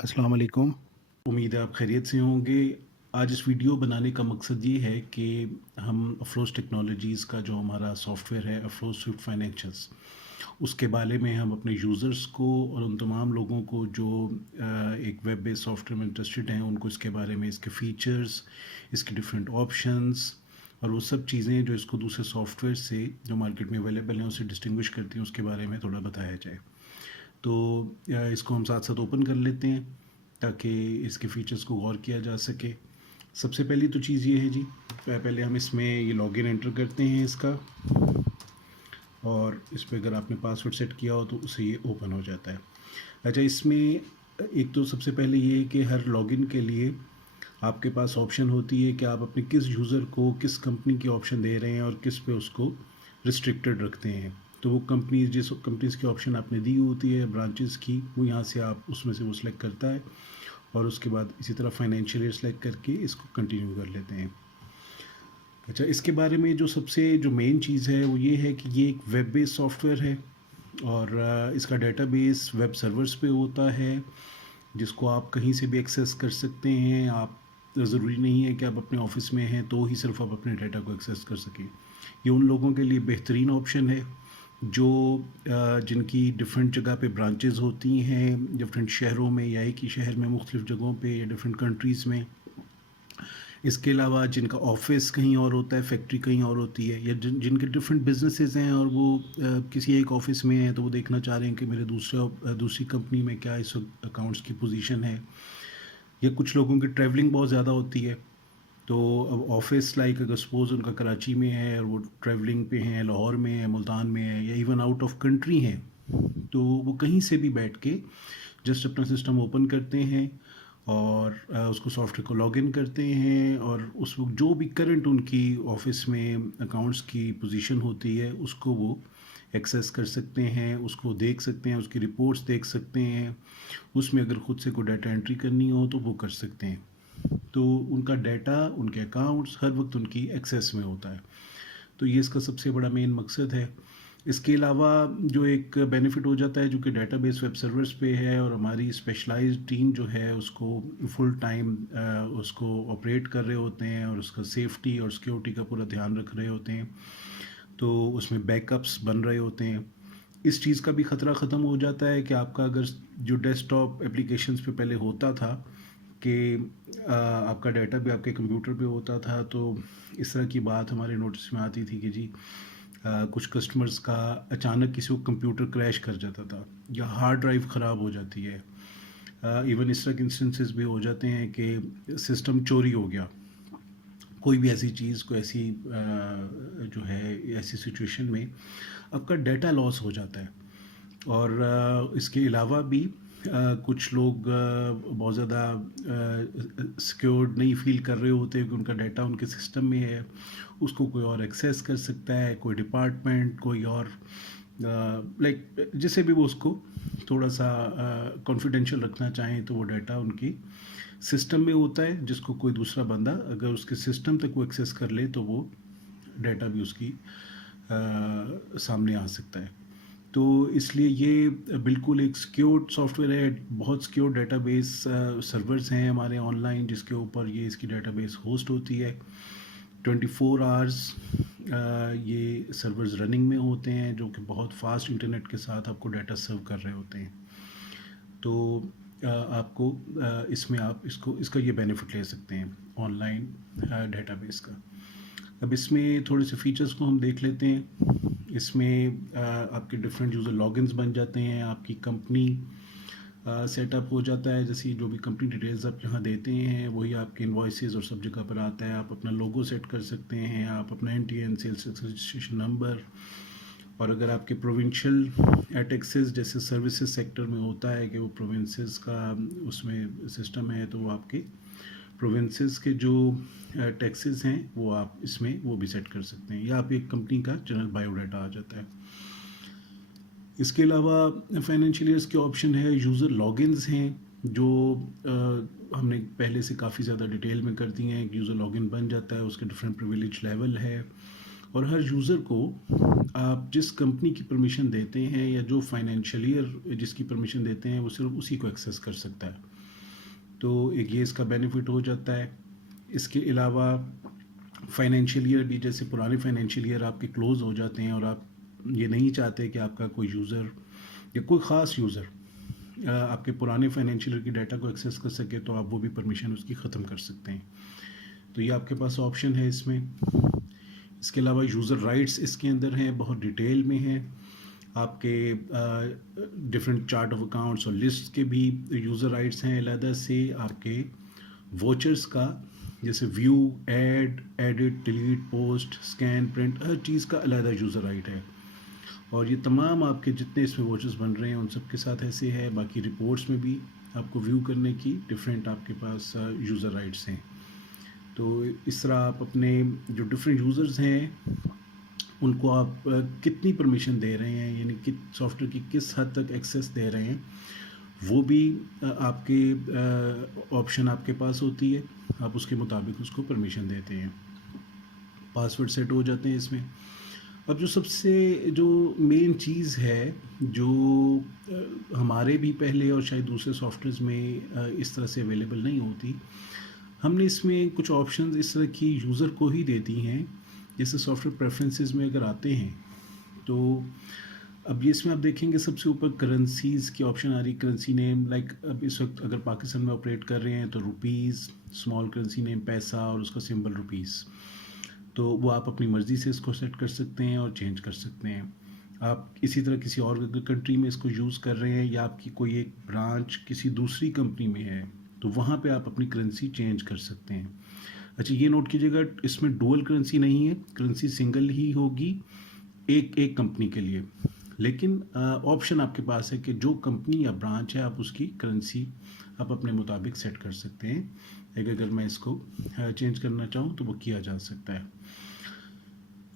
अस्सलाम वालेकुम। उम्मीद है आप खैरियत से होंगे। आज इस वीडियो बनाने का मकसद ये है कि हम अफरोज़ टेक्नोलॉजीज़ का जो हमारा सॉफ्टवेयर है अफरोज़ स्विफ्ट फाइनेंशियल्स, उसके बारे में हम अपने यूज़र्स को और उन तमाम लोगों को जो एक वेब बेस्ड सॉफ्टवेयर में इंटरेस्टेड हैं उनको इसके बारे में, इसके फ़ीचर्स, इसके डिफरेंट ऑप्शंस और वो सब चीज़ें जो इसको दूसरे सॉफ्टवेयर से जो मार्केट में अवेलेबल हैं उससे डिस्टिंग्विश करती हैं, उसके बारे में थोड़ा बताया जाए। तो इसको हम साथ साथ ओपन कर लेते हैं ताकि इसके फ़ीचर्स को गौर किया जा सके। सबसे पहली तो चीज़ ये है जी, पहले हम इसमें ये लॉगिन एंटर करते हैं इसका, और इस पे अगर आपने पासवर्ड सेट किया हो तो उससे ये ओपन हो जाता है। अच्छा, इसमें एक तो सबसे पहले ये है कि हर लॉगिन के लिए आपके पास ऑप्शन होती है कि आप अपने किस यूज़र को किस कंपनी की ऑप्शन दे रहे हैं और किस पे उसको रिस्ट्रिक्टेड रखते हैं। तो वो कंपनी जिस कंपनीज़ की ऑप्शन आपने दी होती है ब्रांचेस की, वो यहाँ से आप उसमें से वो सिलेक्ट करता है और उसके बाद इसी तरह फाइनेंशियल ईयर सेलेक्ट करके इसको कंटिन्यू कर लेते हैं। अच्छा, इसके बारे में जो सबसे जो मेन चीज़ है वो ये है कि ये एक वेब बेस्ड सॉफ्टवेयर है और इसका डेटाबेस वेब सर्वर्स पे होता है जिसको आप कहीं से भी एक्सेस कर सकते हैं। आप ज़रूरी नहीं है कि आप अपने ऑफिस में हैं तो ही सिर्फ आप अपने डाटा को एक्सेस कर सकें। ये उन लोगों के लिए बेहतरीन ऑप्शन है जो जिनकी डिफरेंट जगह पे ब्रांचेस होती हैं, डिफरेंट शहरों में या एक ही शहर में मुख्तलिफ़ जगहों पे या डिफरेंट कंट्रीज़ में। इसके अलावा जिनका ऑफिस कहीं और होता है, फैक्ट्री कहीं और होती है, या जिनके डिफरेंट बिजनेसेस हैं और वो किसी एक ऑफिस में हैं तो वो देखना चाह रहे हैं कि मेरे दूसरी कंपनी में क्या इस वक्त अकाउंट्स की पोजीशन है। या कुछ लोगों की ट्रैवलिंग बहुत ज़्यादा होती है, तो अब ऑफिस लाइक अगर सपोज़ उनका कराची में है और वो ट्रैवलिंग पे हैं, लाहौर में है, मुल्तान में है, या इवन आउट ऑफ कंट्री हैं, तो वो कहीं से भी बैठ के जस्ट अपना सिस्टम ओपन करते हैं और उसको सॉफ्टवेयर को लॉगिन करते हैं और उस वक्त जो भी करंट उनकी ऑफिस में अकाउंट्स की पोजीशन होती है उसको वो एक्सेस कर सकते हैं, उसको देख सकते हैं, उसकी रिपोर्ट्स देख सकते हैं। उसमें अगर ख़ुद से कोई डाटा एंट्री करनी हो तो वो कर सकते हैं। तो उनका डाटा, उनके अकाउंट्स हर वक्त उनकी एक्सेस में होता है। तो ये इसका सबसे बड़ा मेन मकसद है। इसके अलावा जो एक बेनिफिट हो जाता है जो कि डेटाबेस वेब सर्वर्स पे है और हमारी स्पेशलाइज्ड टीम जो है उसको फुल टाइम उसको ऑपरेट कर रहे होते हैं और उसका सेफ्टी और सिक्योरिटी का पूरा ध्यान रख रहे होते हैं, तो उसमें बैकअप्स बन रहे होते हैं। इस चीज़ का भी ख़तरा ख़त्म हो जाता है कि आपका अगर जो डेस्कटॉप एप्लीकेशंस पे पहले होता था कि आपका डाटा भी आपके कंप्यूटर पे होता था, तो इस तरह की बात हमारे नोटिस में आती थी कि जी कुछ कस्टमर्स का अचानक किसी को कंप्यूटर क्रैश कर जाता था या हार्ड ड्राइव ख़राब हो जाती है। इवन इस तरह के इंस्टेंसेस भी हो जाते हैं कि सिस्टम चोरी हो गया, कोई भी ऐसी चीज़, कोई ऐसी जो है ऐसी सिचुएशन में आपका डाटा लॉस हो जाता है। और इसके अलावा भी कुछ लोग बहुत ज़्यादा सिक्योर्ड नहीं फील कर रहे होते कि उनका डाटा उनके सिस्टम में है, उसको कोई और एक्सेस कर सकता है, कोई डिपार्टमेंट, कोई और लाइक जिसे भी वो उसको थोड़ा सा कॉन्फिडेंशियल रखना चाहें तो वो डाटा उनकी सिस्टम में होता है, जिसको कोई दूसरा बंदा अगर उसके सिस्टम तक वो एक्सेस कर ले तो वो डाटा भी उसकी सामने आ सकता है। तो इसलिए ये बिल्कुल एक सिक्योर्ड सॉफ्टवेयर है। बहुत सिक्योर डेटाबेस सर्वर्स हैं हमारे ऑनलाइन जिसके ऊपर ये इसकी डेटाबेस होस्ट होती है। 24 आवर्स ये सर्वर्स रनिंग में होते हैं जो कि बहुत फास्ट इंटरनेट के साथ आपको डाटा सर्व कर रहे होते हैं। तो आपको इसमें आप इसका ये बेनिफिट ले सकते हैं ऑनलाइन डेटाबेस का। अब इसमें थोड़े से फीचर्स को हम देख लेते हैं। इसमें आपके डिफरेंट यूज़र लॉगिन्स बन जाते हैं, आपकी कंपनी सेटअप हो जाता है, जैसे जो भी कंपनी डिटेल्स आप यहाँ देते हैं वही आपके इनवॉइसेस और सब जगह पर आता है। आप अपना लोगो सेट कर सकते हैं, आप अपना NTN सेल्स रजिस्ट्रेशन नंबर, और अगर आपके प्रोविंशियल टैक्सेस जैसे सर्विसेज सेक्टर में होता है कि वो प्रोविंसेस का उसमें सिस्टम है, तो वो आपके प्रोविंसेस के जो टैक्सेस हैं वो आप इसमें वो भी सेट कर सकते हैं, या आप एक कंपनी का जनरल बायोडाटा आ जाता है। इसके अलावा फाइनेंशियल ईयर्स के ऑप्शन है, यूज़र लॉगिन्स हैं जो हमने पहले से काफ़ी ज़्यादा डिटेल में कर दिए हैं। एक यूज़र लॉगिन बन जाता है, उसके डिफरेंट प्रिविलेज लेवल है और हर यूज़र को आप जिस कंपनी की परमिशन देते हैं या जो फाइनेंशियल ईयर जिसकी परमिशन देते हैं वो सिर्फ उसी को एक्सेस कर सकता है। तो एक ये इसका बेनिफिट हो जाता है। इसके अलावा फाइनेंशियल ईयर भी, जैसे पुराने फाइनेंशियल ईयर आपके क्लोज़ हो जाते हैं और आप ये नहीं चाहते कि आपका कोई यूज़र या कोई ख़ास यूज़र आपके पुराने फाइनेंशियल ईयर की डाटा को एक्सेस कर सके, तो आप वो भी परमिशन उसकी ख़त्म कर सकते हैं। तो ये आपके पास ऑप्शन है इसमें। इसके अलावा यूज़र राइट्स इसके अंदर हैं, बहुत डिटेल में हैं। आपके डिफरेंट चार्ट ऑफ अकाउंट्स और लिस्ट के भी यूज़र राइट्स हैं अलहदा से। आपके वॉचर्स का, जैसे view, add, edit, delete, post, scan, print, हर चीज़ का अलहदा यूज़र राइट है। और ये तमाम आपके जितने इसमें वॉचर्स बन रहे हैं उन सब के साथ ऐसे है। बाकी रिपोर्ट्स में भी आपको व्यू करने की डिफरेंट आपके पास यूज़र राइट्स हैं। तो इस तरह आप अपने जो डिफरेंट यूज़र्स हैं उनको आप कितनी परमिशन दे रहे हैं, यानी कि सॉफ्टवेयर की किस हद तक एक्सेस दे रहे हैं, वो भी आपके ऑप्शन आपके पास होती है। आप उसके मुताबिक उसको परमिशन देते हैं। पासवर्ड सेट हो जाते हैं इसमें। अब जो मेन चीज़ है, जो हमारे भी पहले और शायद दूसरे सॉफ्टवेयर्स में इस तरह से अवेलेबल नहीं होती, हमने इसमें कुछ ऑप्शंस इस तरह की यूज़र को ही दे दी हैं। जैसे सॉफ्टवेयर प्रेफरेंसेस में अगर आते हैं तो अब ये इसमें आप देखेंगे सबसे ऊपर करेंसीज़ की ऑप्शन आ रही। करेंसी नेम, लाइक अब इस वक्त अगर पाकिस्तान में ऑपरेट कर रहे हैं तो रुपीज़, स्मॉल करेंसी नेम पैसा और उसका सिंबल रुपीज़, तो वो आप अपनी मर्ज़ी से इसको सेट कर सकते हैं और चेंज कर सकते हैं। आप इसी तरह किसी और कंट्री में इसको यूज़ कर रहे हैं या आपकी कोई एक ब्रांच किसी दूसरी कंपनी में है, तो वहाँ पे आप अपनी करेंसी चेंज कर सकते हैं। अच्छा, ये नोट कीजिएगा, इसमें डुअल करेंसी नहीं है, करेंसी सिंगल ही होगी एक कंपनी के लिए। लेकिन ऑप्शन आपके पास है कि जो कंपनी या ब्रांच है आप उसकी करेंसी आप अपने मुताबिक सेट कर सकते हैं। अगर मैं इसको चेंज करना चाहूँ तो वो किया जा सकता है।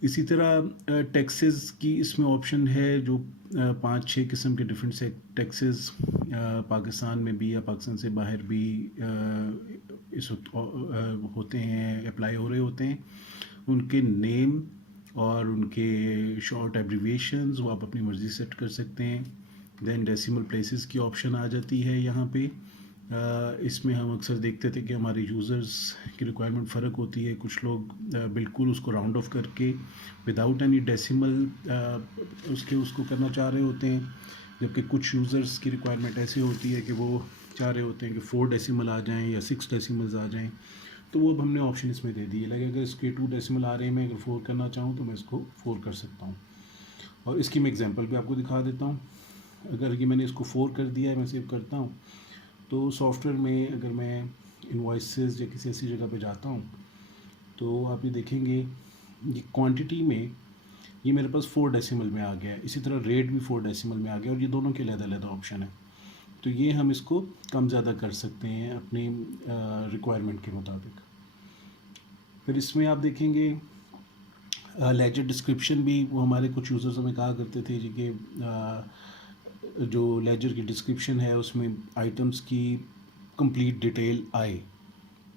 इसी तरह टैक्सेस की इसमें ऑप्शन है, जो 5-6 किस्म के डिफरेंट से टैक्सेस पाकिस्तान में भी या पाकिस्तान से बाहर भी इस वक्त होते हैं, अप्लाई हो रहे होते हैं। उनके नेम और उनके शॉर्ट एब्रीविएशंस वो आप अपनी मर्ज़ी सेट कर सकते हैं। देन डेसिमल प्लेसेस की ऑप्शन आ जाती है यहाँ पे। इसमें हम अक्सर देखते थे कि हमारे यूज़र्स की रिक्वायरमेंट फ़र्क होती है। कुछ लोग बिल्कुल उसको राउंड ऑफ करके विदाउट एनी डेसिमल उसको करना चाह रहे होते हैं, जबकि कुछ यूज़र्स की रिक्वायरमेंट ऐसी होती है कि वो चाह रहे होते हैं कि 4 डेसिमल आ जाएं या 6 डेसिमल्स आ जाएं। तो वो अब हमने ऑप्शन इसमें दे दिए। लाइक अगर इसके 2 डेसिमल आ रहे हैं, मैं अगर 4 करना चाहूँ तो मैं इसको 4 कर सकता हूँ। और इसकी मैं एग्जांपल भी आपको दिखा देता हूँ। अगर ये मैंने इसको 4 कर दिया है, मैं सेव करता हूँ, तो सॉफ्टवेयर में अगर मैं इनवॉइसेस या किसी ऐसी जगह पे जाता हूँ तो आप ये देखेंगे ये क्वांटिटी में ये मेरे पास 4 डेसिमल में आ गया है। इसी तरह रेट भी 4 डेसिमल में आ गया और ये दोनों के अलग-अलग ऑप्शन है। तो ये हम इसको कम ज़्यादा कर सकते हैं अपनी रिक्वायरमेंट के मुताबिक। फिर इसमें आप देखेंगे लेजर डिस्क्रिप्शन भी, वो हमारे कुछ यूज़र्स हमें कहा करते थे जी कि जो लेजर की डिस्क्रिप्शन है उसमें आइटम्स की कंप्लीट डिटेल आए,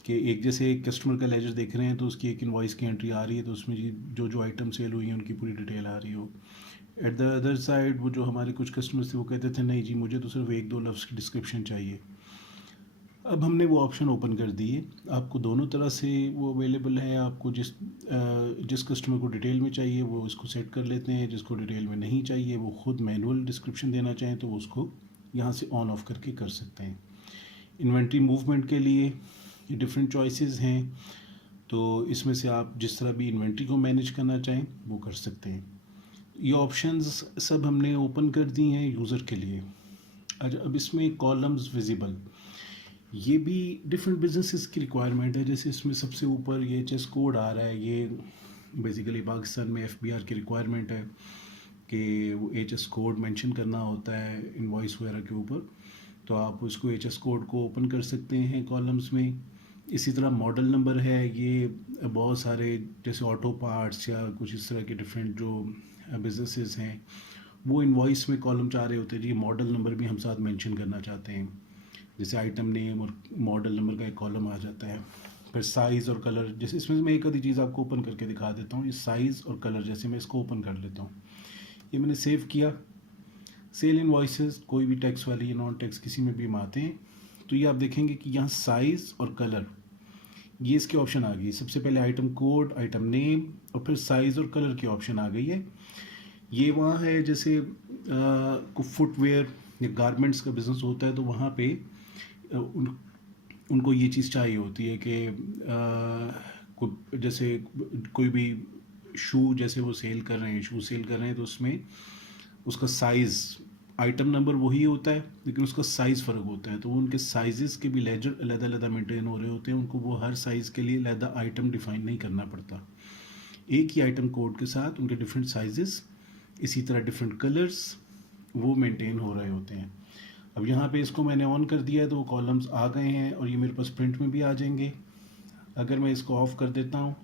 कि एक जैसे एक कस्टमर का लेजर देख रहे हैं तो उसकी एक इनवॉइस की एंट्री आ रही है तो उसमें जो जो आइटम सेल हुई हैं उनकी पूरी डिटेल आ रही हो। एट द अदर साइड वो जो हमारे कुछ कस्टमर्स थे वो कहते थे नहीं जी मुझे तो सिर्फ 1-2 लफ्ज़ की डिस्क्रिप्शन चाहिए। अब हमने वो ऑप्शन ओपन कर दिए। आपको दोनों तरह से वो अवेलेबल है। आपको जिस कस्टमर को डिटेल में चाहिए वो इसको सेट कर लेते हैं, जिसको डिटेल में नहीं चाहिए वो ख़ुद मैनुअल डिस्क्रिप्शन देना चाहें तो वो उसको यहाँ से ऑन ऑफ करके कर सकते हैं। इन्वेंट्री मूवमेंट के लिए डिफरेंट चॉइसेस हैं, तो इसमें से आप जिस तरह भी इन्वेंट्री को मैनेज करना चाहें वो कर सकते हैं। ये ऑप्शंस सब हमने ओपन कर दी हैं यूज़र के लिए। अच्छा, अब इसमें कॉलम्स विजिबल, ये भी डिफरेंट बिजनेसेस की रिक्वायरमेंट है। जैसे इसमें सबसे ऊपर ये एच एस कोड आ रहा है, ये बेसिकली पाकिस्तान में FBR की रिक्वायरमेंट है कि वो एच एस कोड मेंशन करना होता है इनवॉइस वगैरह के ऊपर, तो आप उसको एच एस कोड को ओपन कर सकते हैं कॉलम्स में। इसी तरह मॉडल नंबर है, ये बहुत सारे जैसे ऑटो पार्ट्स या कुछ इस तरह के डिफरेंट जो बिजनेसेस हैं वो इनवॉइस में कॉलम चाह रहे होते हैं जी, मॉडल नंबर भी हम साथ मेंशन करना चाहते हैं। जैसे आइटम नेम और मॉडल नंबर का एक कॉलम आ जाता है। फिर साइज़ और कलर, जैसे इसमें मैं एक आधी चीज़ आपको ओपन करके दिखा देता हूँ। ये साइज़ और कलर, जैसे मैं इसको ओपन कर लेता हूँ, ये मैंने सेव किया। सेल इनवॉइसेस कोई भी टैक्स वाली या नॉन टैक्स किसी में भी हम आते हैं तो ये आप देखेंगे कि यहाँ साइज़ और कलर, ये इसके ऑप्शन आ गई। सबसे पहले आइटम कोड, आइटम नेम और फिर साइज़ और कलर की ऑप्शन आ गई है। ये वहाँ है जैसे को फुटवेयर या गारमेंट्स का बिज़नेस होता है तो वहाँ पे उनको ये चीज़ चाहिए होती है कि जैसे कोई भी शू जैसे वो सेल कर रहे हैं, शू सेल कर रहे हैं तो उसमें उसका साइज़, आइटम नंबर वही होता है लेकिन उसका साइज़ फ़र्क होता है, तो वो उनके साइज़ के भी लेजर अलग-अलग मेंटेन हो रहे होते हैं। उनको वो हर साइज़ के लिए अलग आइटम डिफ़ाइन नहीं करना पड़ता। एक ही आइटम कोड के साथ उनके डिफरेंट साइजेस, इसी तरह डिफरेंट कलर्स वो मेंटेन हो रहे होते हैं। अब यहाँ पे इसको मैंने ऑन कर दिया है तो वो कॉलम्स आ गए हैं और ये मेरे पास प्रिंट में भी आ जाएंगे। अगर मैं इसको ऑफ़ कर देता हूँ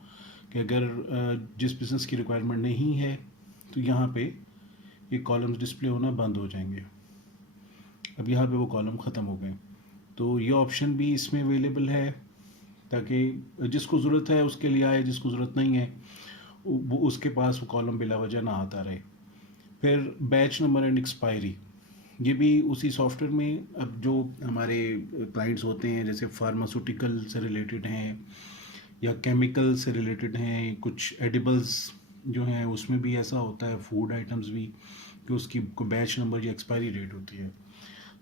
कि अगर जिस बिज़नेस की रिक्वायरमेंट नहीं है तो यहाँ पे ये कॉलम्स डिस्प्ले होना बंद हो जाएंगे। अब यहाँ पे वो कॉलम ख़त्म हो गए। तो ये ऑप्शन भी इसमें अवेलेबल है ताकि जिसको ज़रूरत है उसके लिए आए, जिसको ज़रूरत नहीं है वो उसके पास वो कॉलम बिला वजह ना आता रहे। फिर बैच नंबर एंड एक्सपायरी, ये भी उसी सॉफ्टवेयर में, अब जो हमारे क्लाइंट्स होते हैं जैसे फार्मास्यूटिकल से रिलेटेड हैं या केमिकल से रिलेटेड हैं, कुछ एडिबल्स जो हैं उसमें भी ऐसा होता है, फूड आइटम्स भी, कि उसकी बैच नंबर या एक्सपायरी डेट होती है।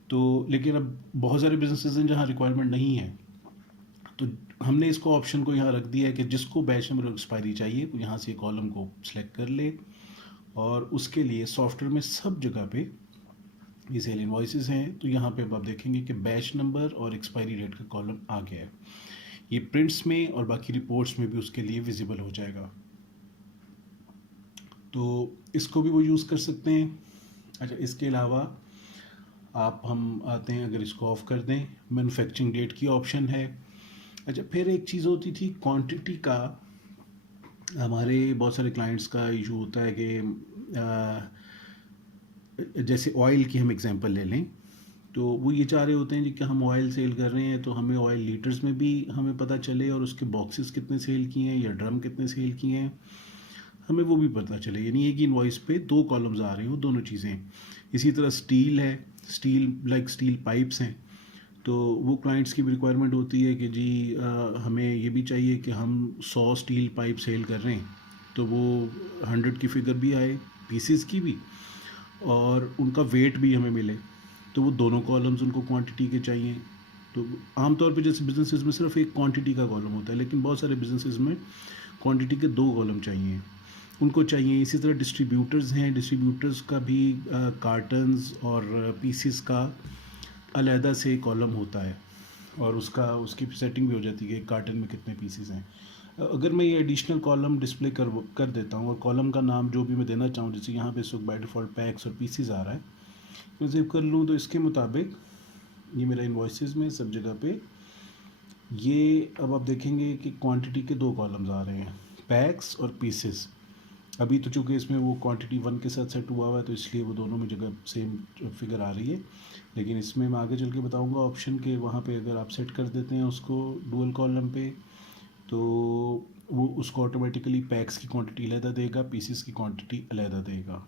तो लेकिन अब बहुत सारे बिजनेसेस हैं जहाँ रिक्वायरमेंट नहीं है, तो हमने इसको ऑप्शन को यहाँ रख दिया है कि जिसको बैच नंबर एक्सपायरी चाहिए वो यहाँ से कॉलम को सिलेक्ट कर ले और उसके लिए सॉफ्टवेयर में सब जगह पे ये सेल इनवॉइसेस हैं। तो यहाँ पे अब आप देखेंगे कि बैच नंबर और एक्सपायरी डेट का कॉलम आ गया है। ये प्रिंट्स में और बाकी रिपोर्ट्स में भी उसके लिए विजिबल हो जाएगा, तो इसको भी वो यूज़ कर सकते हैं। अच्छा, इसके अलावा हम आते हैं, अगर इसको ऑफ कर दें, मैन्युफैक्चरिंग डेट की ऑप्शन है। अच्छा, फिर एक चीज़ होती थी क्वांटिटी का, हमारे बहुत सारे क्लाइंट्स का इशू होता है कि जैसे ऑयल की हम एग्जांपल ले लें तो वो ये चाह रहे होते हैं जी कि हम ऑयल सेल कर रहे हैं तो हमें ऑयल लीटर्स में भी हमें पता चले और उसके बॉक्सेस कितने सेल किए हैं या ड्रम कितने सेल किए हैं हमें वो भी पता चले, यानी एक ही इनवॉइस पे दो कॉलम्स आ रहे हो दोनों चीज़ें। इसी तरह स्टील है, स्टील पाइप्स हैं, तो वो क्लाइंट्स की भी रिक्वायरमेंट होती है कि जी हमें ये भी चाहिए कि हम 100 स्टील पाइप सेल कर रहे हैं तो वो 100 की फिगर भी आए, पीसेस की भी, और उनका वेट भी हमें मिले। तो वो दोनों कॉलम्स उनको क्वांटिटी के चाहिए। तो आमतौर पे जैसे बिजनेसेस में सिर्फ एक क्वांटिटी का कॉलम होता है, लेकिन बहुत सारे बिजनेसेस में क्वांटिटी के दो कॉलम चाहिए उनको चाहिए। इसी तरह डिस्ट्रीब्यूटर्स हैं, डिस्ट्रीब्यूटर्स का भी कार्टन्स और पीसीस का अलहदा से कॉलम होता है और उसकी सेटिंग भी हो जाती है कि कार्टन में कितने पीसेस हैं। अगर मैं ये एडिशनल कॉलम डिस्प्ले कर देता हूँ और कॉलम का नाम जो भी मैं देना चाहूँ, जैसे यहाँ पे बाय डिफ़ॉल्ट पैक्स और पीसीस आ रहा है, मैं सेव कर लूँ तो इसके मुताबिक ये मेरा इन्वॉइसेस में सब जगह पे ये, अब आप देखेंगे कि क्वांटिटी के दो कॉलम्स आ रहे हैं, पैक्स और पीसेस। अभी तो चूँकि इसमें वो क्वांटिटी 1 के साथ सेट हुआ है तो इसलिए वो दोनों में जगह सेम फिगर आ रही है, लेकिन इसमें मैं आगे चल के बताऊँगा ऑप्शन के वहाँ पे अगर आप सेट कर देते हैं उसको डुअल कॉलम पे तो वो उसको ऑटोमेटिकली पैक्स की क्वांटिटी अलहदा देगा, पीसेस की क्वांटिटी अलहदा देगा।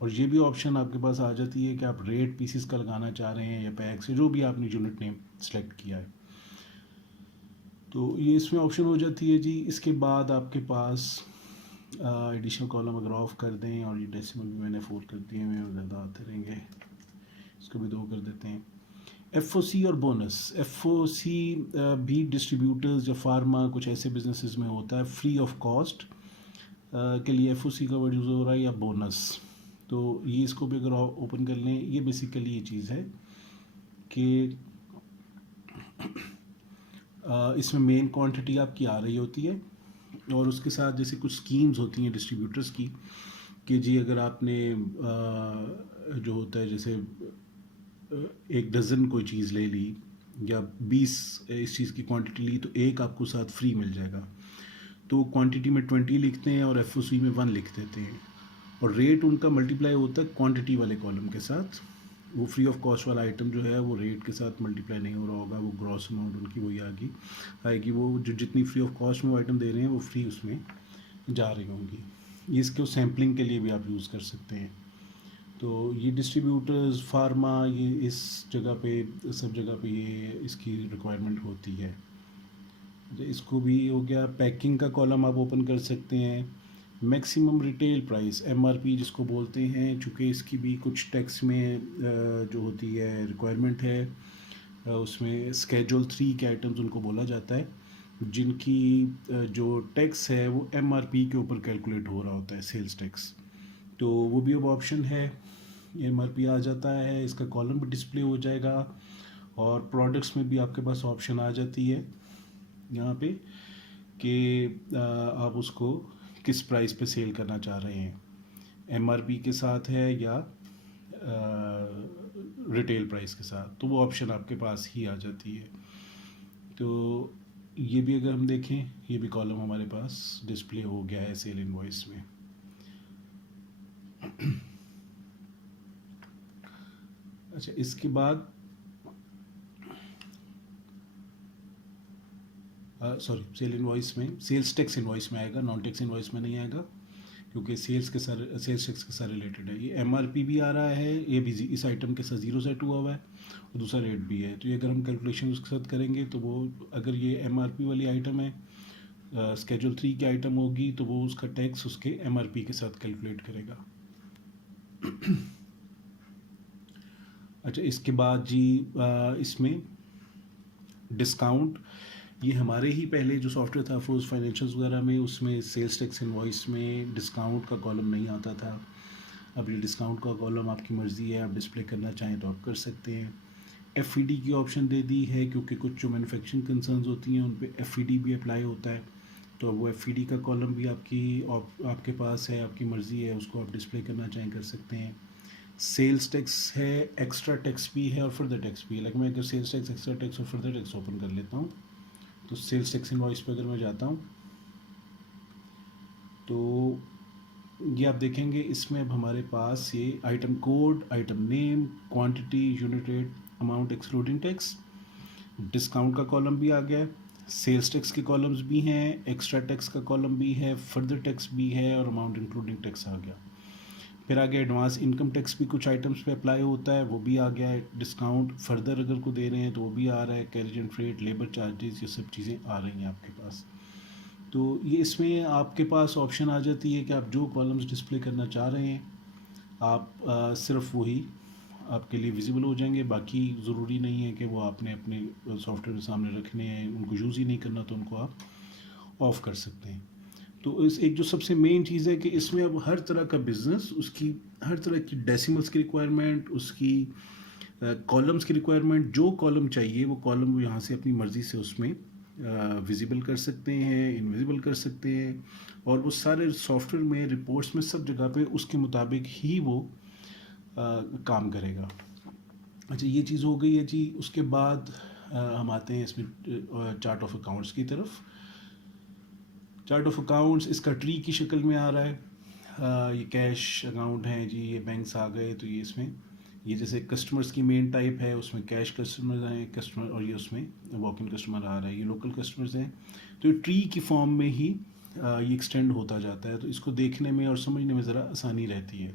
और ये भी ऑप्शन आपके पास आ जाती है कि आप रेट पीसेस का लगाना चाह रहे हैं या पैक्स, जो भी आपने यूनिट नेम सेलेक्ट किया है, तो ये इसमें ऑप्शन हो जाती है जी। इसके बाद आपके पास एडिशनल कॉलम अगर ऑफ कर दें और ये डेसिमल भी मैंने 4 कर दिए हुए हैं, ज़्यादा आते रहेंगे, इसको भी 2 कर देते हैं। एफओसी और बोनस, एफओसी भी डिस्ट्रीब्यूटर्स या फार्मा कुछ ऐसे बिजनेसेस में होता है, फ्री ऑफ कॉस्ट के लिए एफओसी का वर्ड यूज़ हो रहा है, या बोनस। तो ये इसको भी अगर ओपन कर लें, ये बेसिकली ये चीज़ है कि इसमें मेन क्वांटिटी आपकी आ रही होती है और उसके साथ जैसे कुछ स्कीम्स होती हैं डिस्ट्रीब्यूटर्स की कि जी अगर आपने जो होता है जैसे 1 डज़न कोई चीज़ ले ली या 20 इस चीज़ की क्वांटिटी ली तो एक आपको साथ फ्री मिल जाएगा, तो क्वांटिटी में 20 लिखते हैं और एफओसी में 1 लिख देते हैं और रेट उनका मल्टीप्लाई होता है क्वांटिटी वाले कॉलम के साथ। वो फ्री ऑफ कॉस्ट वाला आइटम जो है वो रेट के साथ मल्टीप्लाई नहीं हो रहा होगा, वो ग्रॉस अमाउंट उनकी वही आएगी, वो जो जितनी फ्री ऑफ कॉस्ट में वो आइटम दे रहे हैं वो फ्री उसमें जा रही होंगी। ये इसको सैम्पलिंग के लिए भी आप यूज़ कर सकते हैं। तो ये डिस्ट्रीब्यूटर्स, फार्मा, ये इस जगह पे, सब जगह पे ये इसकी रिक्वायरमेंट होती है। इसको भी हो गया। पैकिंग का कॉलम आप ओपन कर सकते हैं। मैक्सिमम रिटेल प्राइस, एमआरपी जिसको बोलते हैं, चूँकि इसकी भी कुछ टैक्स में जो होती है रिक्वायरमेंट है, उसमें स्केड्यूल 3 के आइटम्स उनको बोला जाता है, जिनकी जो टैक्स है वो एमआरपी के ऊपर कैलकुलेट हो रहा होता है, सेल्स टैक्स। तो वो भी अब ऑप्शन है, एमआरपी आ जाता है, इसका कॉलम भी डिस्प्ले हो जाएगा। और प्रोडक्ट्स में भी आपके पास ऑप्शन आ जाती है यहाँ पे कि आप उसको किस प्राइस पे सेल करना चाह रहे हैं, एमआरपी के साथ है या रिटेल प्राइस के साथ, तो वो ऑप्शन आपके पास ही आ जाती है। तो ये भी अगर हम देखें, ये भी कॉलम हमारे पास डिस्प्ले हो गया है सेल इनवॉइस में। अच्छा, इसके बाद सॉरी, सेल इनवॉइस में सेल्स टैक्स इनवॉइस में आएगा, नॉन टैक्स इनवॉइस में नहीं आएगा, क्योंकि सेल्स टैक्स के साथ रिलेटेड है। ये एमआरपी भी आ रहा है, ये भी इस आइटम के साथ 0 सेट हुआ हुआ है, और दूसरा रेट भी है। तो ये अगर हम कैलकुलेशन उसके साथ करेंगे तो वो, अगर ये एमआरपी वाली आइटम है, स्केड्यूल 3 की आइटम होगी, तो वो उसका टैक्स उसके एमआरपी के साथ कैलकुलेट करेगा। अच्छा, इसके बाद जी इसमें डिस्काउंट, ये हमारे ही पहले जो सॉफ्टवेयर था फोर्स फाइनेंशियल्स वगैरह में, उसमें सेल्स टैक्स इनवॉइस में डिस्काउंट का कॉलम नहीं आता था। अब ये डिस्काउंट का कॉलम आपकी मर्ज़ी है, आप डिस्प्ले करना चाहें तो आप कर सकते हैं। एफईडी की ऑप्शन दे दी है, क्योंकि कुछ जो मैन्युफैक्चरिंग कंसर्न्स होती हैं उन पे एफईडी भी अप्लाई होता है, तो अब वो एफईडी का कॉलम भी आपके पास है, आपकी मर्ज़ी है, उसको आप डिस्प्ले करना चाहें कर सकते हैं। सेल्स टैक्स है, एक्स्ट्रा टैक्स भी है और फर्दर टैक्स भी है। लाइक मैं अगर सेल्स टैक्स, एक्स्ट्रा टैक्स और फर्दर टैक्स ओपन कर लेता हूँ, तो सेल्स टैक्स इनवॉइस पे अगर मैं जाता हूँ तो ये आप देखेंगे, इसमें अब हमारे पास ये item code, item name, quantity, unit rate, amount excluding tax, discount का कॉलम भी आ गया है, सेल्स टैक्स के कॉलम्स भी हैं, एक्स्ट्रा टैक्स का कॉलम भी है, फर्दर टैक्स भी है, और अमाउंट इंक्लूडिंग टैक्स आ गया। फिर आगे एडवांस इनकम टैक्स भी कुछ आइटम्स पे अप्लाई होता है, वो भी आ गया है। डिस्काउंट फर्दर अगर को दे रहे हैं तो वो भी आ रहा है। Carriage and freight, labour charges, ये सब चीज़ें आ रही हैं आपके पास। तो ये इसमें आपके पास ऑप्शन आ जाती है कि आप जो कॉलम्स डिस्प्ले करना चाह रहे हैं, आप सिर्फ वही आपके लिए विजिबल हो जाएंगे। बाकी ज़रूरी नहीं है कि वो आपने अपने सॉफ्टवेयर के सामने रखने हैं, उनको यूज़ ही नहीं करना तो उनको आप ऑफ़ कर सकते हैं। तो इस एक जो सबसे मेन चीज़ है कि इसमें अब हर तरह का बिज़नेस, उसकी हर तरह की डेसिमल्स की रिक्वायरमेंट, उसकी कॉलम्स की रिक्वायरमेंट, जो कॉलम चाहिए वो कॉलम वो यहाँ से अपनी मर्ज़ी से उसमें विजिबल कर सकते हैं, इनविजिबल कर सकते हैं, और वो सारे सॉफ्टवेयर में, रिपोर्ट्स में, सब जगह पे उसके मुताबिक ही वो काम करेगा। अच्छा, ये चीज़ हो गई है जी। उसके बाद हम आते हैं इसमें चार्ट ऑफ अकाउंट्स की तरफ। चार्ट ऑफ अकाउंट्स इसका ट्री की शक्ल में आ रहा है। ये कैश अकाउंट हैं जी, ये बैंक्स आ गए, तो ये इसमें, ये जैसे कस्टमर्स की मेन टाइप है, उसमें कैश कस्टमर्स हैं, कस्टमर, और ये उसमें वॉक इन कस्टमर आ रहा है, ये लोकल कस्टमर्स हैं। तो ये ट्री की फॉर्म में ही ये एक्सटेंड होता जाता है, तो इसको देखने में और समझने में ज़रा आसानी रहती है।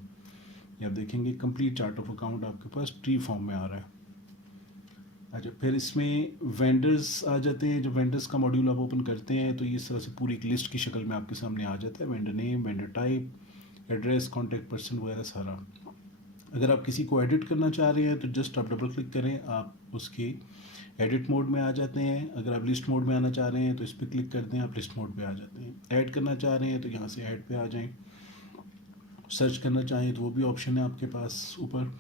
ये आप देखेंगे कंप्लीट चार्ट ऑफ अकाउंट आपके पास ट्री फॉर्म में आ रहा है। अच्छा, फिर इसमें वेंडर्स आ जाते हैं। जब वेंडर्स का मॉड्यूल आप ओपन करते हैं तो ये इस तरह से पूरी एक लिस्ट की शक्ल में आपके सामने आ जाता है। Vendor name, vendor type, address, contact person वगैरह सारा। अगर आप किसी को एडिट करना चाह रहे हैं तो जस्ट आप डबल क्लिक करें, आप उसके एडिट मोड में आ जाते हैं। अगर आप लिस्ट मोड में आना चाह रहे हैं तो इस पर क्लिक करते हैं, आप लिस्ट मोड पे आ जाते हैं। ऐड करना चाह रहे हैं तो यहाँ से ऐड पे आ जाएं। सर्च करना चाहें तो वो भी ऑप्शन है आपके पास ऊपर।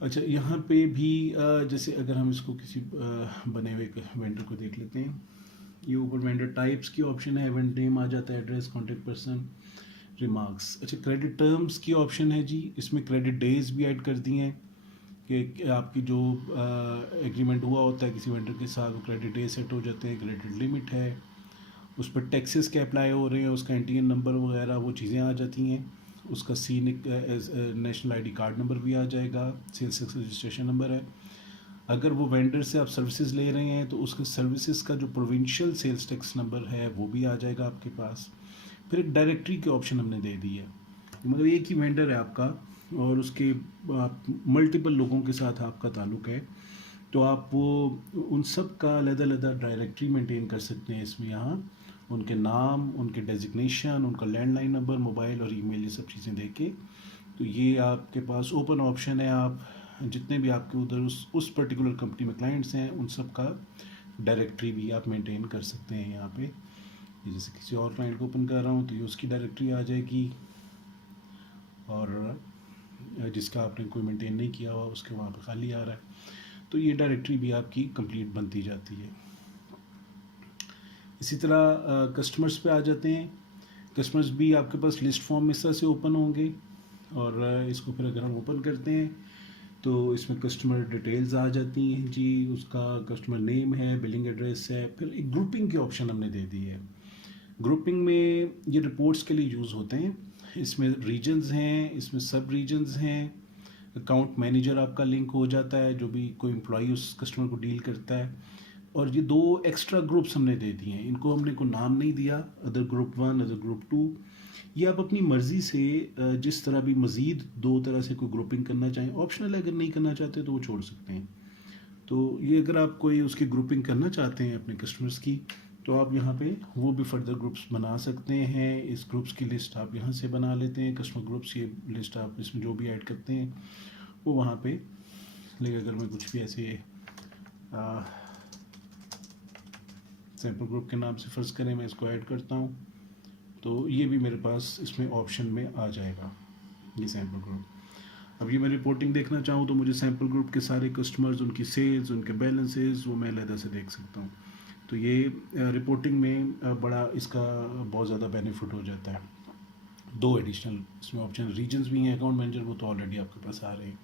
अच्छा, यहाँ पे भी जैसे अगर हम इसको किसी बने हुए वेंडर को देख लेते हैं, ये ऊपर वेंडर टाइप्स की ऑप्शन है, वेंडर नेम आ जाता है, एड्रेस, कॉन्टैक्ट पर्सन, रिमार्क्स। अच्छा, क्रेडिट टर्म्स की ऑप्शन है जी, इसमें क्रेडिट डेज भी ऐड कर दी हैं कि आपकी जो एग्रीमेंट हुआ होता है किसी वेंडर के साथ, वो क्रेडिट डे सेट हो जाते हैं, क्रेडिट लिमिट है, उस पर टैक्सेस के अप्लाई हो रहे हैं, उसका एनटीएन नंबर वगैरह वो चीज़ें आ जाती हैं। उसका सी नेशनल आईडी कार्ड नंबर भी आ जाएगा, सेल्स टैक्स रजिस्ट्रेशन नंबर है। अगर वो वेंडर से आप सर्विसेज ले रहे हैं तो उसके सर्विसेज का जो प्रोविंशियल सेल्स टैक्स नंबर है वो भी आ जाएगा आपके पास। फिर एक डायरेक्टरी की ऑप्शन हमने दे दी है, मतलब एक ही वेंडर है आपका, और उसके आप मल्टीपल लोगों के साथ आपका ताल्लुक़ है, तो आप वो उन सब का अलग-अलग डायरेक्टरी मेंटेन कर सकते हैं इसमें यहाँ। उनके नाम, उनके डेज़िग्नेशन, उनका लैंडलाइन नंबर, मोबाइल और ईमेल, ये सब चीज़ें देके, तो ये आपके पास ओपन ऑप्शन है। आप जितने भी आपके उधर उस पर्टिकुलर कंपनी में क्लाइंट्स हैं, उन सब का डायरेक्टरी भी आप मेंटेन कर सकते हैं यहाँ पे। ये जैसे किसी और क्लाइंट को ओपन कर रहा हूँ तो ये उसकी डायरेक्टरी आ जाएगी, और जिसका आपने कोई मेंटेन नहीं किया हुआ उसके वहाँ पे खाली आ रहा है, तो ये डायरेक्टरी भी आपकी कंप्लीट बनती जाती है। इसी तरह कस्टमर्स पे आ जाते हैं। कस्टमर्स भी आपके पास लिस्ट फॉर्म इस तरह से ओपन होंगे, और इसको फिर अगर हम ओपन करते हैं तो इसमें कस्टमर डिटेल्स आ जाती हैं जी, उसका कस्टमर नेम है, बिलिंग एड्रेस है, फिर एक ग्रुपिंग की ऑप्शन हमने दे दी है। ग्रुपिंग में ये रिपोर्ट्स के लिए यूज़ होते हैं। इसमें रीजन्स हैं, इसमें सब रीजन्स हैं, अकाउंट मैनेजर आपका लिंक हो जाता है, जो भी कोई एम्प्लॉई उस कस्टमर को डील करता है। और ये 2 एक्स्ट्रा ग्रुप्स हमने दे दिए हैं, इनको हमने कोई नाम नहीं दिया, अदर ग्रुप 1, अदर ग्रुप 2। ये आप अपनी मर्ज़ी से जिस तरह भी मज़ीद 2 तरह से कोई ग्रुपिंग करना चाहें, ऑप्शनल है, अगर नहीं करना चाहते तो वो छोड़ सकते हैं। तो ये अगर आप कोई उसकी ग्रुपिंग करना चाहते हैं अपने कस्टमर्स की, तो आप यहाँ पे वो भी फर्दर ग्रुप्स बना सकते हैं। इस ग्रुप्स की लिस्ट आप यहाँ से बना लेते हैं, कस्टमर ग्रुप्स, ये लिस्ट आप इसमें जो भी ऐड करते हैं वो वहाँ पे। लेकिन अगर मैं कुछ भी ऐसे सैम्पल ग्रुप के नाम से फ़र्ज़ करें मैं इसको ऐड करता हूँ, तो ये भी मेरे पास इसमें ऑप्शन में आ जाएगा, ये सैम्पल ग्रुप। अब ये मैं रिपोर्टिंग देखना चाहूँ तो मुझे सैम्पल ग्रुप के सारे कस्टमर्स, उनकी सेल्स, उनके बैलेंसेस, वो मैं अलग से देख सकता हूँ। तो ये रिपोर्टिंग में बड़ा इसका बहुत ज़्यादा बेनिफिट हो जाता है। 2 एडिशनल इसमें ऑप्शन रीजन्स भी हैं, अकाउंट मैनेजर, वो तो ऑलरेडी आपके पास आ रहे हैं।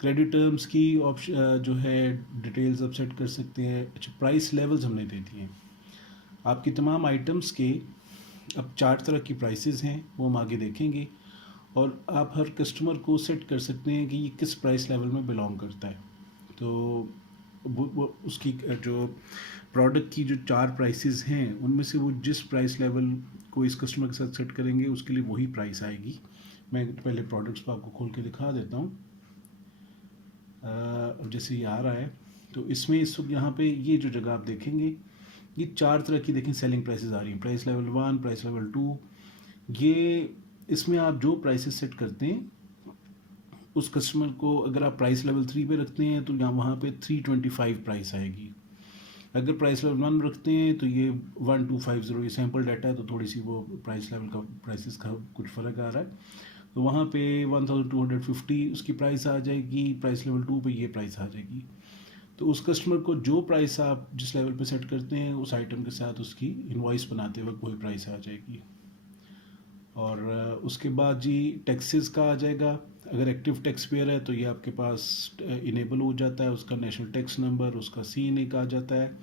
क्रेडिट टर्म्स की ऑप्शन जो है डिटेल्स आप सेट कर सकते हैं। अच्छा, प्राइस लेवल्स हमने दे दिए हैं आपकी तमाम आइटम्स के। अब 4 तरह की प्राइसेस हैं, वो हम आगे देखेंगे, और आप हर कस्टमर को सेट कर सकते हैं कि ये किस प्राइस लेवल में बिलोंग करता है। तो वो उसकी जो प्रोडक्ट की जो 4 प्राइसेस हैं, उनमें से वो जिस प्राइस लेवल को इस कस्टमर के साथ सेट करेंगे उसके लिए वही प्राइस आएगी। मैं पहले प्रोडक्ट्स को आपको खोल के दिखा देता हूँ। अब जैसे ये आ रहा है, तो इसमें इस वक्त यहाँ पे ये जो जगह आप देखेंगे, ये 4 तरह की देखें सेलिंग प्राइसेस आ रही हैं। प्राइस लेवल 1, प्राइस लेवल 2, ये इसमें आप जो प्राइसेस सेट करते हैं उस कस्टमर को, अगर आप प्राइस लेवल 3 पे रखते हैं तो यहाँ वहाँ पे 325 प्राइस आएगी। अगर प्राइस लेवल 1 रखते हैं तो ये 1250, ये सैम्पल डाटा है तो थोड़ी सी वो प्राइस लेवल का, प्राइसेस का कुछ फ़र्क आ रहा है, तो वहाँ पे 1250 उसकी प्राइस आ जाएगी। प्राइस लेवल 2 पे ये प्राइस आ जाएगी। तो उस कस्टमर को जो प्राइस आप जिस लेवल पे सेट करते हैं, उस आइटम के साथ उसकी इनवॉइस बनाते वक्त वही प्राइस आ जाएगी। और उसके बाद जी टैक्सेस का आ जाएगा। अगर एक्टिव टैक्स पेयर है तो ये आपके पास इनेबल हो जाता है, उसका नेशनल टैक्स नंबर, उसका CNA का आ जाता है,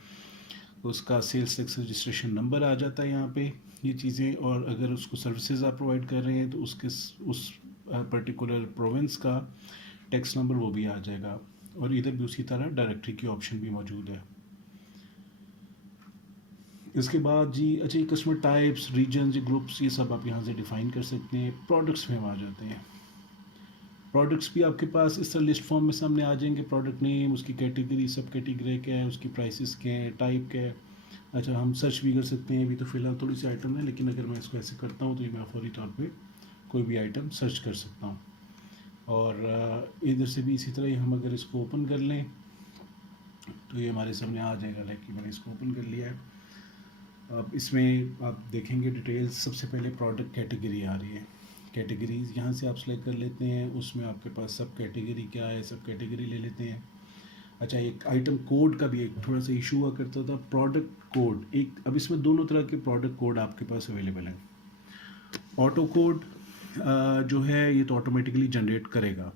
उसका सेल्स टैक्स रजिस्ट्रेशन नंबर आ जाता है यहाँ पे, ये चीज़ें। और अगर उसको सर्विसेज आप प्रोवाइड कर रहे हैं तो उसके उस पर्टिकुलर प्रोविंस का टैक्स नंबर वो भी आ जाएगा। और इधर भी उसी तरह डायरेक्टरी की ऑप्शन भी मौजूद है। इसके बाद जी अच्छा, ये कस्टमर टाइप्स, रीजन्स, ग्रुप्स, ये सब आप यहाँ से डिफ़ाइन कर सकते हैं। प्रोडक्ट्स में हम आ जाते हैं। प्रोडक्ट्स भी आपके पास इस तरह लिस्ट फॉर्म में सामने आ जाएंगे। प्रोडक्ट नेम, उसकी कैटेगरी, सब कैटेगरी क्या है, उसकी प्राइसेस क्या है, टाइप क्या है। अच्छा, हम सर्च भी कर सकते हैं। अभी तो फ़िलहाल थोड़ी सी आइटम है, लेकिन अगर मैं इसको ऐसे करता हूँ तो ये मैं फौरी तौर पे कोई भी आइटम सर्च कर सकता हूँ। और इधर से भी इसी तरह ही हम अगर इसको ओपन कर लें तो ये हमारे सामने आ जाएगा। लाइक मैंने इसको ओपन कर लिया है। अब इसमें आप देखेंगे डिटेल्स, सबसे पहले प्रोडक्ट कैटेगरी आ रही है। कैटेगरीज़ यहाँ से आप सेलेक्ट कर लेते हैं, उसमें आपके पास सब कैटेगरी क्या है, सब कैटेगरी ले लेते हैं। अच्छा, एक आइटम कोड का भी एक थोड़ा सा इशू हुआ करता था, प्रोडक्ट कोड एक। अब इसमें दोनों तरह के प्रोडक्ट कोड आपके पास अवेलेबल हैं। ऑटो कोड जो है ये तो ऑटोमेटिकली जनरेट करेगा।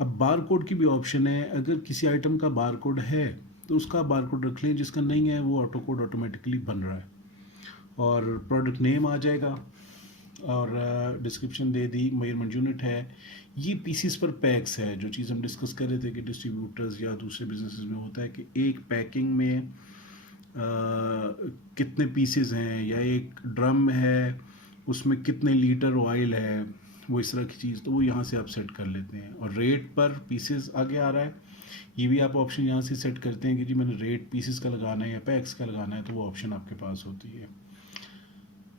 अब बार कोड की भी ऑप्शन है। अगर किसी आइटम का बार कोड है तो उसका बार कोड रख लें, जिसका नहीं है वो ऑटो कोड ऑटोमेटिकली बन रहा है। और प्रोडक्ट नेम आ जाएगा, और डिस्क्रिप्शन दे दी, मेजरमेंट यूनिट है। ये पीसीस पर पैक्स है, जो चीज़ हम डिस्कस कर रहे थे कि डिस्ट्रीब्यूटर्स या दूसरे बिजनेसेस में होता है कि एक पैकिंग में कितने पीसेस हैं, या एक ड्रम है उसमें कितने लीटर ऑयल है, वो इस तरह की चीज़, तो वो यहाँ से आप सेट कर लेते हैं। और रेट पर पीसेस आगे आ रहा है, ये भी आप ऑप्शन यहाँ से सेट करते हैं कि जी मैंने रेट पीसेस का लगाना है या पैक्स का लगाना है, तो वो ऑप्शन आपके पास होती है।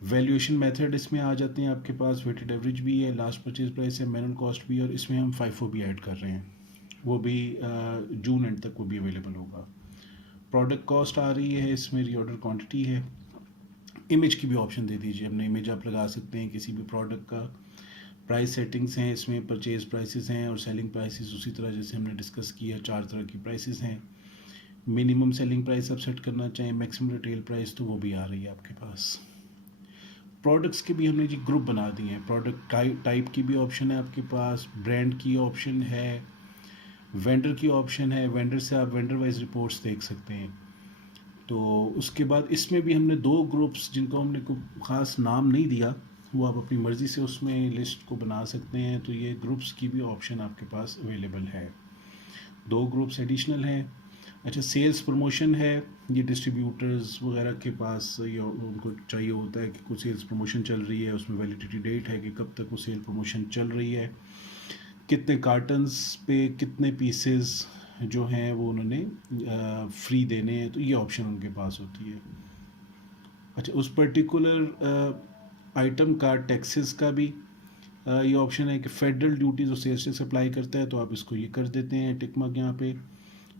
वैल्यूएशन मेथड इसमें आ जाते हैं आपके पास, वेटेड एवरेज भी है, लास्ट परचेज प्राइस है, मैनुअल कॉस्ट भी है, और इसमें हम फाइफो भी ऐड कर रहे हैं, वो भी जून एंड तक वो भी अवेलेबल होगा। प्रोडक्ट कॉस्ट आ रही है, इसमें रीऑर्डर क्वांटिटी है। इमेज की भी ऑप्शन दे दीजिए, हमने इमेज आप लगा सकते हैं किसी भी प्रोडक्ट का। प्राइस सेटिंग्स हैं इसमें, परचेज प्राइसेस हैं और सेलिंग प्राइसेस, उसी तरह जैसे हमने डिस्कस किया 4 तरह की प्राइसेस हैं। मिनिमम सेलिंग प्राइस आप सेट करना चाहें, मैक्सिमम रिटेल प्राइस, तो वो भी आ रही है आपके पास। प्रोडक्ट्स के भी हमने जी ग्रुप बना दिए हैं, प्रोडक्ट टाइप की भी ऑप्शन है आपके पास, ब्रांड की ऑप्शन है, वेंडर की ऑप्शन है, वेंडर से आप वेंडर वाइज रिपोर्ट्स देख सकते हैं। तो उसके बाद इसमें भी हमने 2 ग्रुप्स जिनको हमने कोई ख़ास नाम नहीं दिया, वो आप अपनी मर्ज़ी से उसमें लिस्ट को बना सकते हैं, तो ये ग्रुप्स की भी ऑप्शन आपके पास अवेलेबल है। 2 ग्रुप्स एडिशनल हैं। अच्छा, सेल्स प्रमोशन है, ये डिस्ट्रीब्यूटर्स वगैरह के पास ये उनको चाहिए होता है कि कुछ सेल्स प्रमोशन चल रही है, उसमें वैलिडिटी डेट है कि कब तक वो सेल प्रमोशन चल रही है, कितने कार्टन्स पे कितने पीसेस जो हैं वो उन्होंने फ्री देने हैं, तो ये ऑप्शन उनके पास होती है। अच्छा, उस पर्टिकुलर आइटम का टैक्सेस का भी ये ऑप्शन है कि फेडरल ड्यूटीज़ और सेल्स टैक्स अप्लाई करता है, तो आप इसको ये कर देते हैं टिक मार्क यहाँ पे।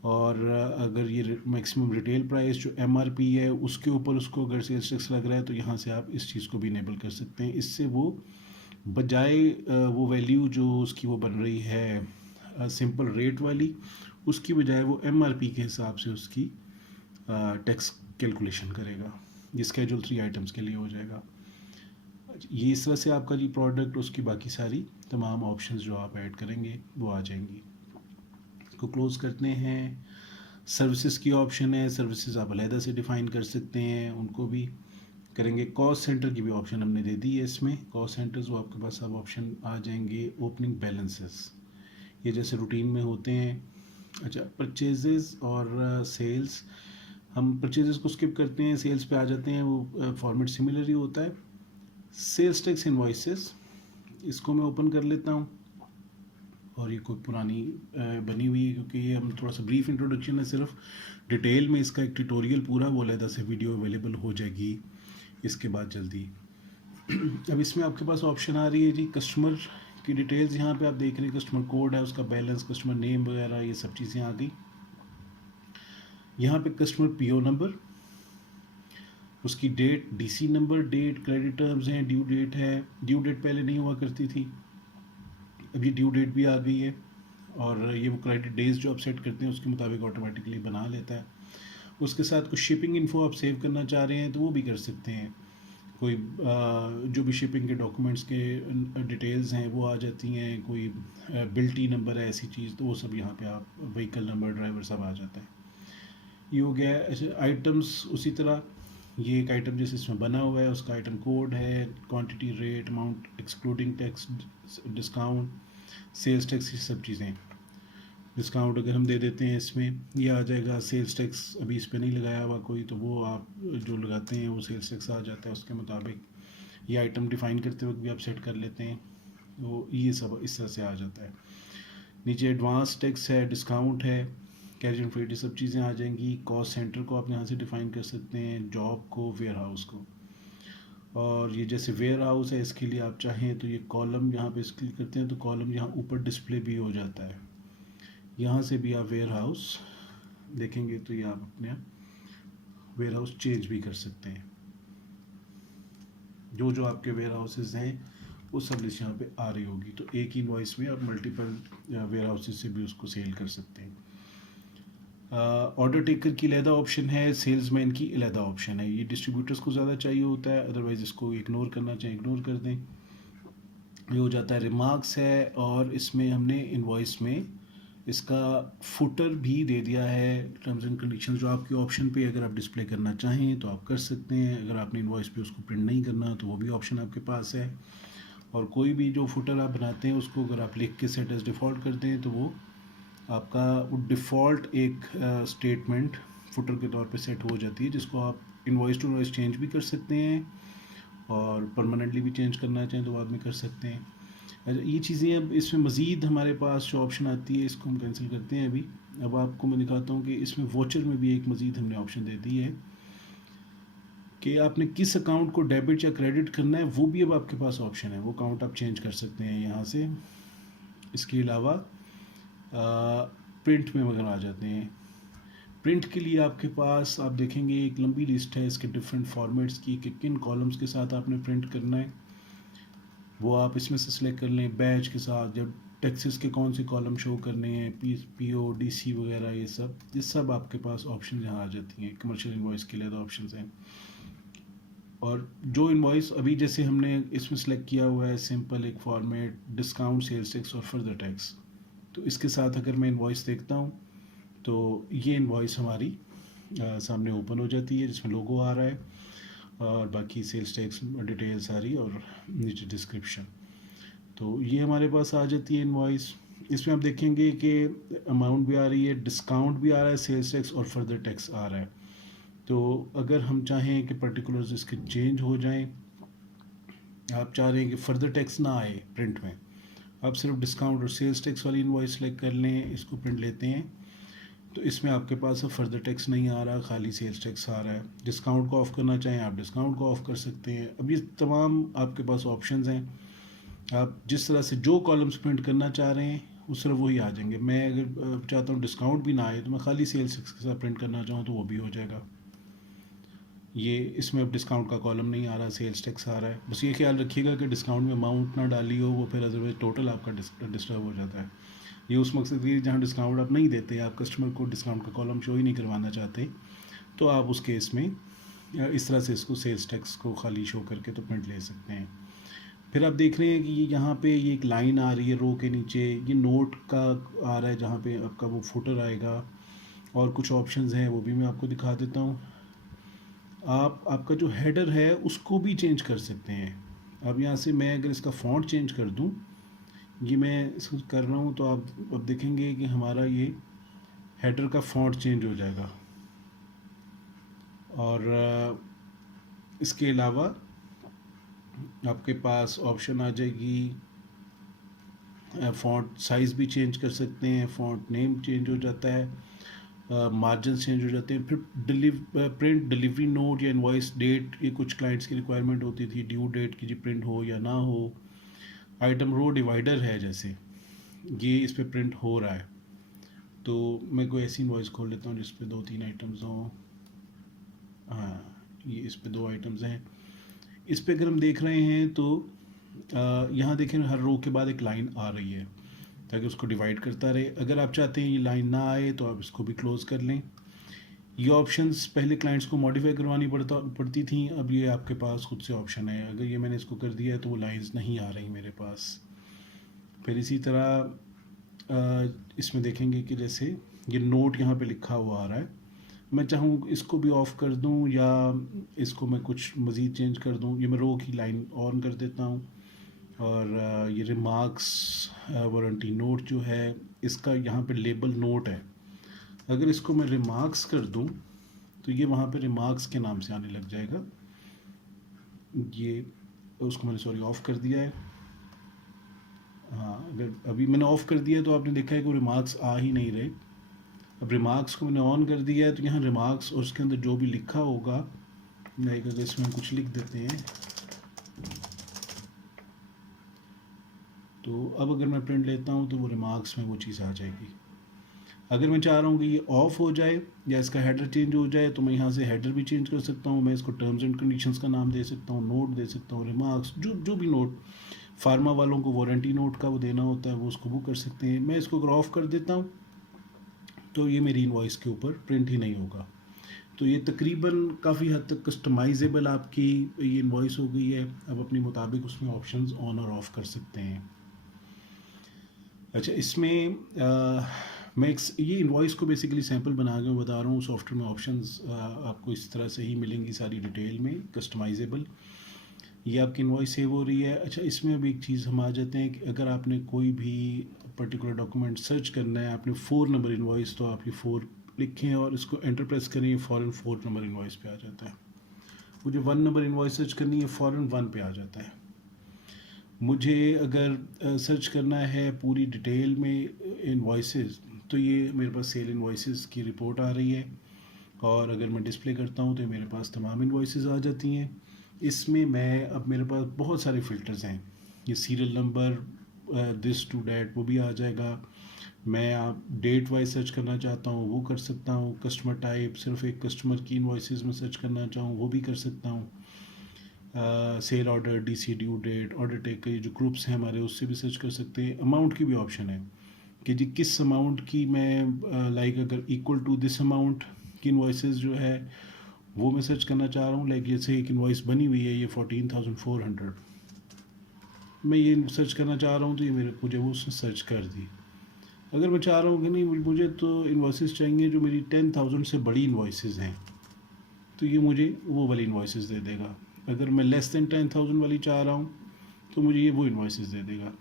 और अगर ये मैक्सिमम रिटेल प्राइस जो एमआरपी है उसके ऊपर उसको अगर सेल्स टैक्स लग रहा है, तो यहाँ से आप इस चीज़ को भी इनेबल कर सकते हैं। इससे वो बजाय वो वैल्यू जो उसकी वो बन रही है सिंपल रेट वाली, उसकी बजाय वो एमआरपी के हिसाब से उसकी टैक्स कैलकुलेशन करेगा। ये स्केड्यूल 3 आइटम्स के लिए हो जाएगा। ये इस तरह से आपका जी प्रोडक्ट, उसकी बाकी सारी तमाम ऑप्शंस जो आप ऐड करेंगे वो आ जाएंगी। को क्लोज़ करते हैं। सर्विसेज की ऑप्शन है, सर्विसेज आप अलहदा से डिफ़ाइन कर सकते हैं, उनको भी करेंगे। कॉस्ट सेंटर की भी ऑप्शन हमने दे दी है इसमें। कॉस्ट सेंटर्स वो आपके पास सब ऑप्शन आ जाएंगे। ओपनिंग बैलेंसेस ये जैसे रूटीन में होते हैं। अच्छा, परचेजेस और सेल्स, हम परचेजेस को स्किप करते हैं, सेल्स पे आ जाते हैं, वो फॉर्मेट सिमिलर ही होता है। सेल्स टैक्स इनवॉइसेस, इसको मैं ओपन कर लेता हूँ, और ये कोई पुरानी बनी हुई है क्योंकि ये हम थोड़ा सा ब्रीफ इंट्रोडक्शन है सिर्फ, डिटेल में इसका एक ट्यूटोरियल पूरा वो अलहदा से वीडियो अवेलेबल हो जाएगी इसके बाद जल्दी। अब इसमें आपके पास ऑप्शन आ रही है जी कस्टमर की डिटेल्स, यहाँ पे आप देख रहे हैं कस्टमर कोड है, उसका बैलेंस, कस्टमर नेम वगैरह, ये सब चीज़ें आ गई। यहाँ पे कस्टमर पीओ नंबर, उसकी date, DC number, date, credit terms हैं, ड्यू डेट है। ड्यू डेट पहले नहीं हुआ करती थी, अब ये ड्यू डेट भी आ गई है, और ये वो क्रेडिट डेज जो आप सेट करते हैं उसके मुताबिक ऑटोमेटिकली बना लेता है। उसके साथ कुछ शिपिंग इन्फो आप सेव करना चाह रहे हैं तो वो भी कर सकते हैं। कोई जो भी शिपिंग के डॉक्यूमेंट्स के डिटेल्स हैं वो आ जाती हैं, कोई बिल टी नंबर है ऐसी चीज़, तो वो सब यहाँ पे आप, व्हीकल नंबर, ड्राइवर, सब आ जाता है। ये हो गया। ऐसे आइटम्स उसी तरह, ये एक आइटम जैसे इसमें बना हुआ है, उसका आइटम कोड है, quantity, rate, amount excluding tax, discount, sales tax, ये सब चीज़ें। डिस्काउंट अगर हम दे देते हैं इसमें, ये आ जाएगा। सेल्स टैक्स अभी इस पर नहीं लगाया हुआ कोई, तो वो आप जो लगाते हैं वो सेल्स टैक्स आ जाता है उसके मुताबिक। ये आइटम डिफ़ाइन करते वक्त भी आप सेट कर लेते हैं, तो ये सब इस तरह से आ जाता है। नीचे एडवांस टैक्स है, डिस्काउंट है, कैरिज एंड फ्रेट, ये सब चीज़ें आ जाएंगी। कॉस्ट सेंटर को आप यहाँ से डिफ़ाइन कर सकते हैं, जॉब को, वेयर हाउस को। और ये जैसे वेयर हाउस है, इसके लिए आप चाहें तो ये कॉलम यहाँ पे क्लिक करते हैं तो कॉलम यहाँ ऊपर डिस्प्ले भी हो जाता है। यहाँ से भी आप वेयर हाउस देखेंगे तो ये आप अपने वेयर हाउस चेंज भी कर सकते हैं। जो जो आपके वेयर हाउसेज हैं वो सब लिस्ट यहाँ पे आ रही होगी, तो एक ही इनवॉइस में आप मल्टीपल वेयर हाउसेज से भी उसको सेल कर सकते हैं। ऑर्डर टेकर की अलहदा ऑप्शन है, सेल्समैन की अलहदा ऑप्शन है। ये डिस्ट्रीब्यूटर्स को ज़्यादा चाहिए होता है, अदरवाइज़ इसको इग्नोर करना चाहें इग्नोर कर दें। ये हो जाता है। रिमार्क्स है, और इसमें हमने इनवॉइस में इसका फुटर भी दे दिया है, टर्म्स एंड कंडीशंस, जो आपके ऑप्शन पे अगर आप डिस्प्ले करना चाहें तो आप कर सकते हैं। अगर आपने इनवॉइस पे उसको प्रिंट नहीं करना तो वो भी ऑप्शन आपके पास है। और कोई भी जो फुटर आप बनाते हैं उसको अगर आप लिख के सेट एज डिफ़ॉल्ट करते हैं तो वो आपका डिफ़ॉल्ट एक स्टेटमेंट फुटर के तौर पे सेट हो जाती है, जिसको आप इनवॉइस टू इनवॉइस चेंज भी कर सकते हैं, और परमानेंटली भी चेंज करना चाहें तो बाद में कर सकते हैं। अच्छा, ये चीज़ें अब इसमें मज़ीद हमारे पास जो ऑप्शन आती है इसको हम कैंसिल करते हैं अभी। अब आपको मैं दिखाता हूँ कि इसमें वोचर में भी एक मज़ीद हमने ऑप्शन दे दी है कि आपने किस अकाउंट को डेबिट या क्रेडिट करना है, वो भी अब आपके पास ऑप्शन है। वो अकाउंट आप चेंज कर सकते हैं यहाँ से। इसके अलावा प्रिंट में अगर आ जाते हैं, प्रिंट के लिए आपके पास आप देखेंगे एक लंबी लिस्ट है इसके डिफरेंट फॉर्मेट्स की कि किन कॉलम्स के साथ आपने प्रिंट करना है। वो आप इसमें से सिलेक्ट कर लें। बैच के साथ जब टैक्सेस के कौन से कॉलम शो करने हैं, पी ओ डी सी वगैरह, ये सब आपके पास ऑप्शन यहाँ आ जाती हैं। कमर्शियल इन्वॉइस के लिए तो ऑप्शन हैं। और जो इन्वॉइस अभी जैसे हमने इसमें सेलेक्ट किया हुआ है सिंपल एक फॉर्मेट, डिस्काउंट, सेल्स टैक्स और फर्दर टैक्स, तो इसके साथ अगर मैं इन्वॉइस देखता हूँ तो ये इन्वॉइस हमारी सामने ओपन हो जाती है जिसमें लोगो आ रहा है और बाकी सेल्स टैक्स डिटेल सारी और नीचे डिस्क्रिप्शन। तो ये हमारे पास आ जाती है इन्वॉइस। इसमें आप देखेंगे कि अमाउंट भी आ रही है, डिस्काउंट भी आ रहा है, सेल्स टैक्स और फर्दर टैक्स आ रहा है। तो अगर हम चाहें कि पर्टिकुलर्स इसके चेंज हो जाएं, आप चाह रहे हैं कि फर्दर टैक्स ना आए प्रिंट में, आप सिर्फ डिस्काउंट और सेल्स टैक्स वाली इन्वॉइस सेलेक्ट कर लें, इसको प्रिंट लेते हैं तो इसमें आपके पास अब फर्दर टैक्स नहीं आ रहा, खाली सेल्स टैक्स आ रहा है। डिस्काउंट को ऑफ़ करना चाहें आप डिस्काउंट को ऑफ़ कर सकते हैं। अब ये तमाम आपके पास ऑप्शंस हैं। आप जिस तरह से जो कॉलम्स प्रिंट करना चाह रहे हैं उस तरह वही आ जाएंगे। मैं अगर चाहता हूँ डिस्काउंट भी ना आए तो मैं खाली सेल्स टैक्स के साथ प्रिंट करना चाहूँ तो वो भी हो जाएगा। ये इसमें अब डिस्काउंट का कॉलम नहीं आ रहा, सेल्स टैक्स आ रहा है। बस ये ख्याल रखिएगा कि डिस्काउंट में अमाउंट ना डाली हो, वो फिर अदरवाइज टोटल आपका डिस्टर्ब हो जाता है। ये उस मकसद के लिए जहाँ डिस्काउंट आप नहीं देते, आप कस्टमर को डिस्काउंट का कॉलम शो ही नहीं करवाना चाहते, तो आप उस केस में इस तरह से इसको सेल्स टैक्स को खाली शो करके तो प्रिंट ले सकते हैं। फिर आप देख रहे हैं कि ये यहाँ पे ये एक लाइन आ रही है रो के नीचे, ये नोट का आ रहा है जहाँ पे आपका वो फुटर आएगा और कुछ ऑप्शंस हैं वो भी मैं आपको दिखा देता हूँ। आपका जो हेडर है उसको भी चेंज कर सकते हैं। अब यहाँ से मैं अगर इसका फ़ॉन्ट चेंज कर दूँ, ये मैं इसको कर रहा हूँ, तो आप अब देखेंगे कि हमारा ये हेडर का फ़ॉन्ट चेंज हो जाएगा। और इसके अलावा आपके पास ऑप्शन आ जाएगी, फ़ॉन्ट साइज़ भी चेंज कर सकते हैं, फ़ॉन्ट नेम चेंज हो जाता है, मार्जिन चेंज हो जाते हैं। फिर प्रिंट डिलीवरी नोट या इनवॉइस डेट, ये कुछ क्लाइंट्स की रिक्वायरमेंट होती थी, ड्यू डेट की जी प्रिंट हो या ना हो। आइटम रो डिवाइडर है जैसे, ये इस पर प्रिंट हो रहा है, तो मैं कोई ऐसी इनवॉइस खोल लेता हूँ जिस पे 2-3 आइटम्स हों। हाँ, ये इस पे 2 आइटम्स हैं। इस पे अगर हम देख रहे हैं तो यहाँ देखें हर रो के बाद एक लाइन आ रही है ताकि उसको डिवाइड करता रहे। अगर आप चाहते हैं ये लाइन ना आए तो आप इसको भी क्लोज़ कर लें। ये ऑप्शंस पहले क्लाइंट्स को मॉडिफाई करवानी पड़ती थी, अब ये आपके पास खुद से ऑप्शन है। अगर ये मैंने इसको कर दिया है तो वो लाइंस नहीं आ रही मेरे पास। फिर इसी तरह इसमें देखेंगे कि जैसे ये नोट यहाँ पे लिखा हुआ आ रहा है, मैं चाहूँ इसको भी ऑफ़ कर दूँ या इसको मैं कुछ मज़ीद चेंज कर दूँ। ये मैं रो की लाइन ऑन कर देता हूँ। और ये रिमार्क्स वारंटी नोट जो है इसका यहाँ पे लेबल नोट है, अगर इसको मैं रिमार्क्स कर दूँ तो ये वहाँ पे रिमार्क्स के नाम से आने लग जाएगा। ये उसको मैंने ऑफ़ कर दिया है। हाँ, अगर अभी मैंने ऑफ़ कर दिया तो आपने देखा है कि रिमार्क्स आ ही नहीं रहे। अब रिमार्क्स को मैंने ऑन कर दिया है तो यहाँ रिमार्क्स और उसके अंदर जो भी लिखा होगा, लाइक अगर इसमें कुछ लिख देते हैं तो अब अगर मैं प्रिंट लेता हूँ तो वो रिमार्क्स में वो चीज़ आ जाएगी। अगर मैं चाह रहा हूँ कि ये ऑफ़ हो जाए या इसका हेडर चेंज हो जाए तो मैं यहाँ से हेडर भी चेंज कर सकता हूँ। मैं इसको टर्म्स एंड कंडीशंस का नाम दे सकता हूँ, नोट दे सकता हूँ, रिमार्क्स, जो भी नोट फार्मा वालों को वारंटी नोट का वो देना होता है वो उसको वो कर सकते हैं। मैं इसको अगर ऑफ़ कर देता हूँ तो ये मेरी इनवॉइस के ऊपर प्रिंट ही नहीं होगा। तो ये तकरीबन काफ़ी हद तक कस्टमाइजेबल आपकी ये इनवॉइस हो गई है। अब अपने मुताबिक उसमें ऑप्शंस ऑन और ऑफ़ कर सकते हैं। अच्छा, इसमें मैं ये इनवॉइस को बेसिकली सैम्पल बना के बता रहा हूँ। सॉफ्टवेयर में ऑप्शंस आपको इस तरह से ही मिलेंगी सारी डिटेल में कस्टमाइजेबल। ये आपकी इनवॉइस सेव हो रही है। अच्छा, इसमें अब एक चीज़ हम आ जाते हैं कि अगर आपने कोई भी पर्टिकुलर डॉक्यूमेंट सर्च करना है, आपने 4 नंबर इनवॉइस, तो आप ये 4 लिखें और इसको एंटर प्रेस करें, ये फ़ौरन 4 नंबर इनवॉइस पे आ जाता है। मुझे 1 नंबर इनवॉइस सर्च करनी है, फ़ौरन 1 पे आ जाता है। मुझे अगर सर्च करना है पूरी डिटेल में इनवॉइसेस, तो ये मेरे पास सेल इनवॉइसेस की रिपोर्ट आ रही है, और अगर मैं डिस्प्ले करता हूँ तो मेरे पास तमाम इनवॉइसेस आ जाती हैं। इसमें मैं अब मेरे पास बहुत सारे फ़िल्टर्स हैं, ये serial number, this to that वो भी आ जाएगा। मैं आप डेट वाइज सर्च करना चाहता हूँ वो कर सकता हूँ। कस्टमर टाइप, सिर्फ एक कस्टमर की इनवॉइसेस में सर्च करना चाहूँ वो भी कर सकता हूँ। Sale order, DC due date, order take के जो ग्रुप्स हैं हमारे उससे भी सर्च कर सकते हैं। अमाउंट की भी ऑप्शन है कि जी किस अमाउंट की मैं लाइक अगर इक्वल टू दिस अमाउंट की इन्वॉइसेस जो है वो मैं सर्च करना चाह रहा हूँ। लाइक जैसे एक इन्वॉइस बनी हुई है ये 14,400, मैं ये सर्च करना चाह रहा हूँ तो ये मेरे मुझे वो उसने सर्च कर दी। अगर मैं चाह रहा हूँ कि नहीं मुझे तो इन्वॉइसेस चाहिए जो मेरी 10,000 से बड़ी इन्वॉइसेस हैं, तो ये मुझे वो वाली इन्वॉइसेस दे देगा। अगर मैं लेस दैन 10,000 वाली चाह रहा हूँ तो मुझे ये वो इन्वॉइसेस दे देगा।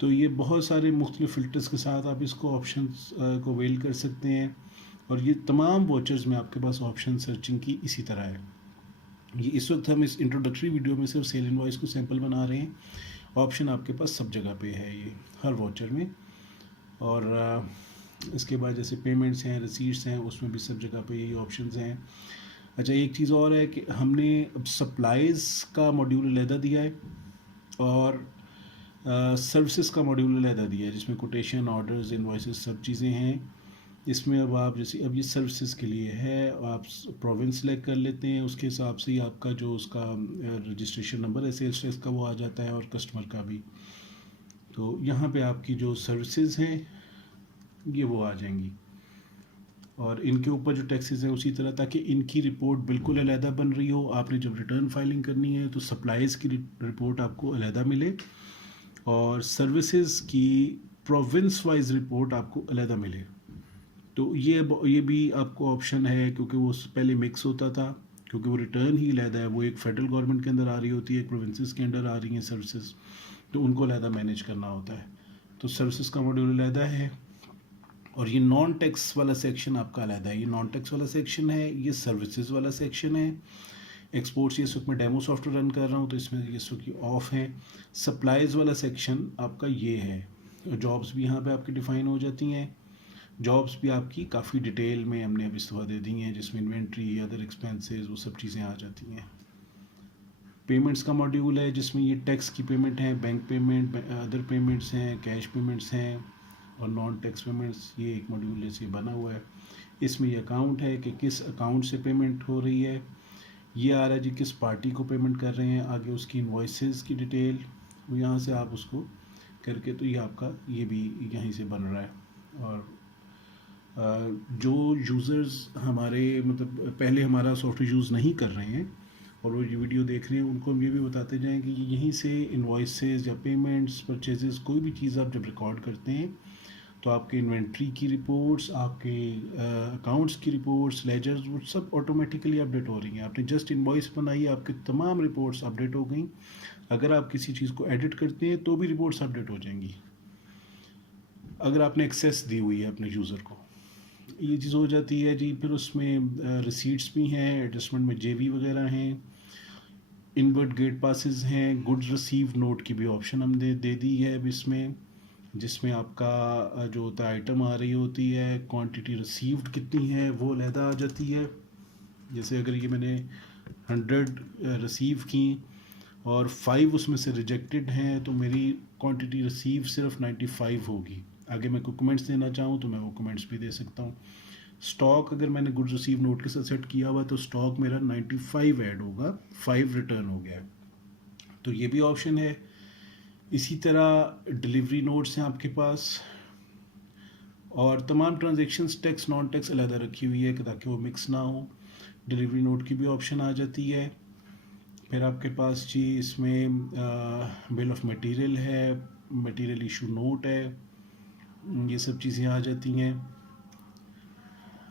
तो ये बहुत सारे मुख्तलिफ फ़िल्टर्स के साथ आप इसको ऑप्शंस को वेल कर सकते हैं। और ये तमाम वॉचर्स में आपके पास ऑप्शन सर्चिंग की इसी तरह है। ये इस वक्त हम इस इंट्रोडक्टरी वीडियो में सिर्फ सेल इनवॉइस को सैंपल बना रहे हैं। ऑप्शन आपके पास सब जगह पे है ये हर वॉचर में। और इसके बाद जैसे पेमेंट्स हैं, रिसीट्स हैं, उसमें भी सब जगह पे यही ऑप्शंस हैं। अच्छा, एक चीज़ और है कि हमने अब सप्लाईज़ का मॉड्यूल अलहदा दिया है और सर्विसेज का मॉड्यूल अलहदा दिया है, जिसमें कोटेशन, ऑर्डर्स, इनवॉइसेस सब चीज़ें हैं। इसमें अब आप जैसे अब ये सर्विसेज के लिए है, आप प्रोविंस सेलेक्ट कर लेते हैं, उसके हिसाब से ही आपका जो उसका रजिस्ट्रेशन नंबर है सेल्स टैक्स का वो आ जाता है, और कस्टमर का भी। तो यहाँ पे आपकी जो सर्विसेज हैं ये वो आ जाएंगी, और इनके ऊपर जो टैक्सेस हैं उसी तरह, ताकि इनकी रिपोर्ट बिल्कुल अलहदा बन रही हो। आपने जब रिटर्न फाइलिंग करनी है तो सप्लाईज़ की रिपोर्ट आपको अलहदा मिले, और सर्विसेज की प्रोविंस वाइज रिपोर्ट आपको अलहदा मिले। तो ये भी आपको ऑप्शन है, क्योंकि वो पहले मिक्स होता था, क्योंकि वो रिटर्न ही अलहदा है, वो एक फेडरल गवर्नमेंट के अंदर आ रही होती है, एक प्रोविंसेस के अंदर आ रही हैं सर्विसेज, तो उनको अलहदा मैनेज करना होता है। तो सर्विसेज का मॉड्यूल अलहदा है, और ये नॉन टैक्स वाला सेक्शन आपका अलहदा है। ये नॉन टैक्स वाला सेक्शन है, ये सर्विसेज वाला सेक्शन है। एक्सपोर्ट्स ये इस वक्त मैं डेमो सॉफ्टवेयर रन कर रहा हूँ तो इसमें ये इस वक्त ऑफ है। सप्लाईज वाला सेक्शन आपका ये है। जॉब्स भी यहाँ पे आपकी डिफ़ाइन हो जाती हैं। जॉब्स भी आपकी काफ़ी डिटेल में हमने अब इस दफ़ा दे दी हैं, जिसमें इन्वेंट्री, अदर एक्सपेंसेस, वो सब चीज़ें आ जाती हैं। पेमेंट्स का मॉड्यूल है, जिसमें ये टैक्स की पेमेंट है, बैंक पेमेंट, अदर पेमेंट्स हैं, कैश पेमेंट्स हैं, और नॉन टैक्स पेमेंट्स। ये एक मॉड्यूल जैसे बना हुआ है। इसमें ये अकाउंट है कि किस अकाउंट से पेमेंट हो रही है। ये आ रहा है जी किस पार्टी को पेमेंट कर रहे हैं, आगे उसकी इन्वॉइसेस की डिटेल, वो यहाँ से आप उसको करके, तो ये आपका ये भी यहीं से बन रहा है। और जो यूज़र्स हमारे मतलब पहले हमारा सॉफ्टवेयर यूज़ नहीं कर रहे हैं और वो ये वीडियो देख रहे हैं, उनको हम ये भी बताते जाएं कि यहीं से इन्वॉइसेस या पेमेंट्स, परचेजेस, कोई भी चीज़ आप जब रिकॉर्ड करते हैं तो आपके इन्वेंट्री की रिपोर्ट्स, आपके अकाउंट्स की रिपोर्ट्स, लेजर्स, वो सब ऑटोमेटिकली अपडेट हो रही हैं। आपने जस्ट इन्वॉइस बनाई, आपकी तमाम रिपोर्ट्स अपडेट हो गई। अगर आप किसी चीज़ को एडिट करते हैं तो भी रिपोर्ट्स अपडेट हो जाएंगी, अगर आपने एक्सेस दी हुई है अपने यूज़र को। ये चीज़ हो जाती है जी। फिर उसमें रिसीट्स भी हैं, एडजस्टमेंट में जेवी वगैरह हैं, इनवर्ट गेट पासिस हैं, गुड्स रिसीव नोट की भी ऑप्शन हम दे दी है अब इसमें, जिसमें आपका जो होता है आइटम आ रही होती है, क्वांटिटी रिसीव्ड कितनी है वो अलहदा आ जाती है। जैसे अगर ये मैंने 100 रिसीव की और 5 उसमें से रिजेक्टेड हैं, तो मेरी क्वांटिटी रिसीव सिर्फ 95 होगी। आगे मैं कोई कमेंट्स देना चाहूँ तो मैं वो कमेंट्स भी दे सकता हूँ। स्टॉक अगर मैंने गुड्स रिसीव नोट के साथ सेट किया हुआ तो स्टॉक मेरा 95 ऐड होगा, 5 रिटर्न हो गया। तो ये भी ऑप्शन है। इसी तरह डिलीवरी नोट्स हैं आपके पास, और तमाम ट्रांजेक्शन्स टैक्स नॉन टैक्स अलहदा रखी हुई है कि ताकि वो मिक्स ना हो। डिलीवरी नोट की भी ऑप्शन आ जाती है। फिर आपके पास जी इसमें बिल ऑफ मटेरियल है, मटेरियल इशू नोट है, ये सब चीज़ें आ जाती हैं।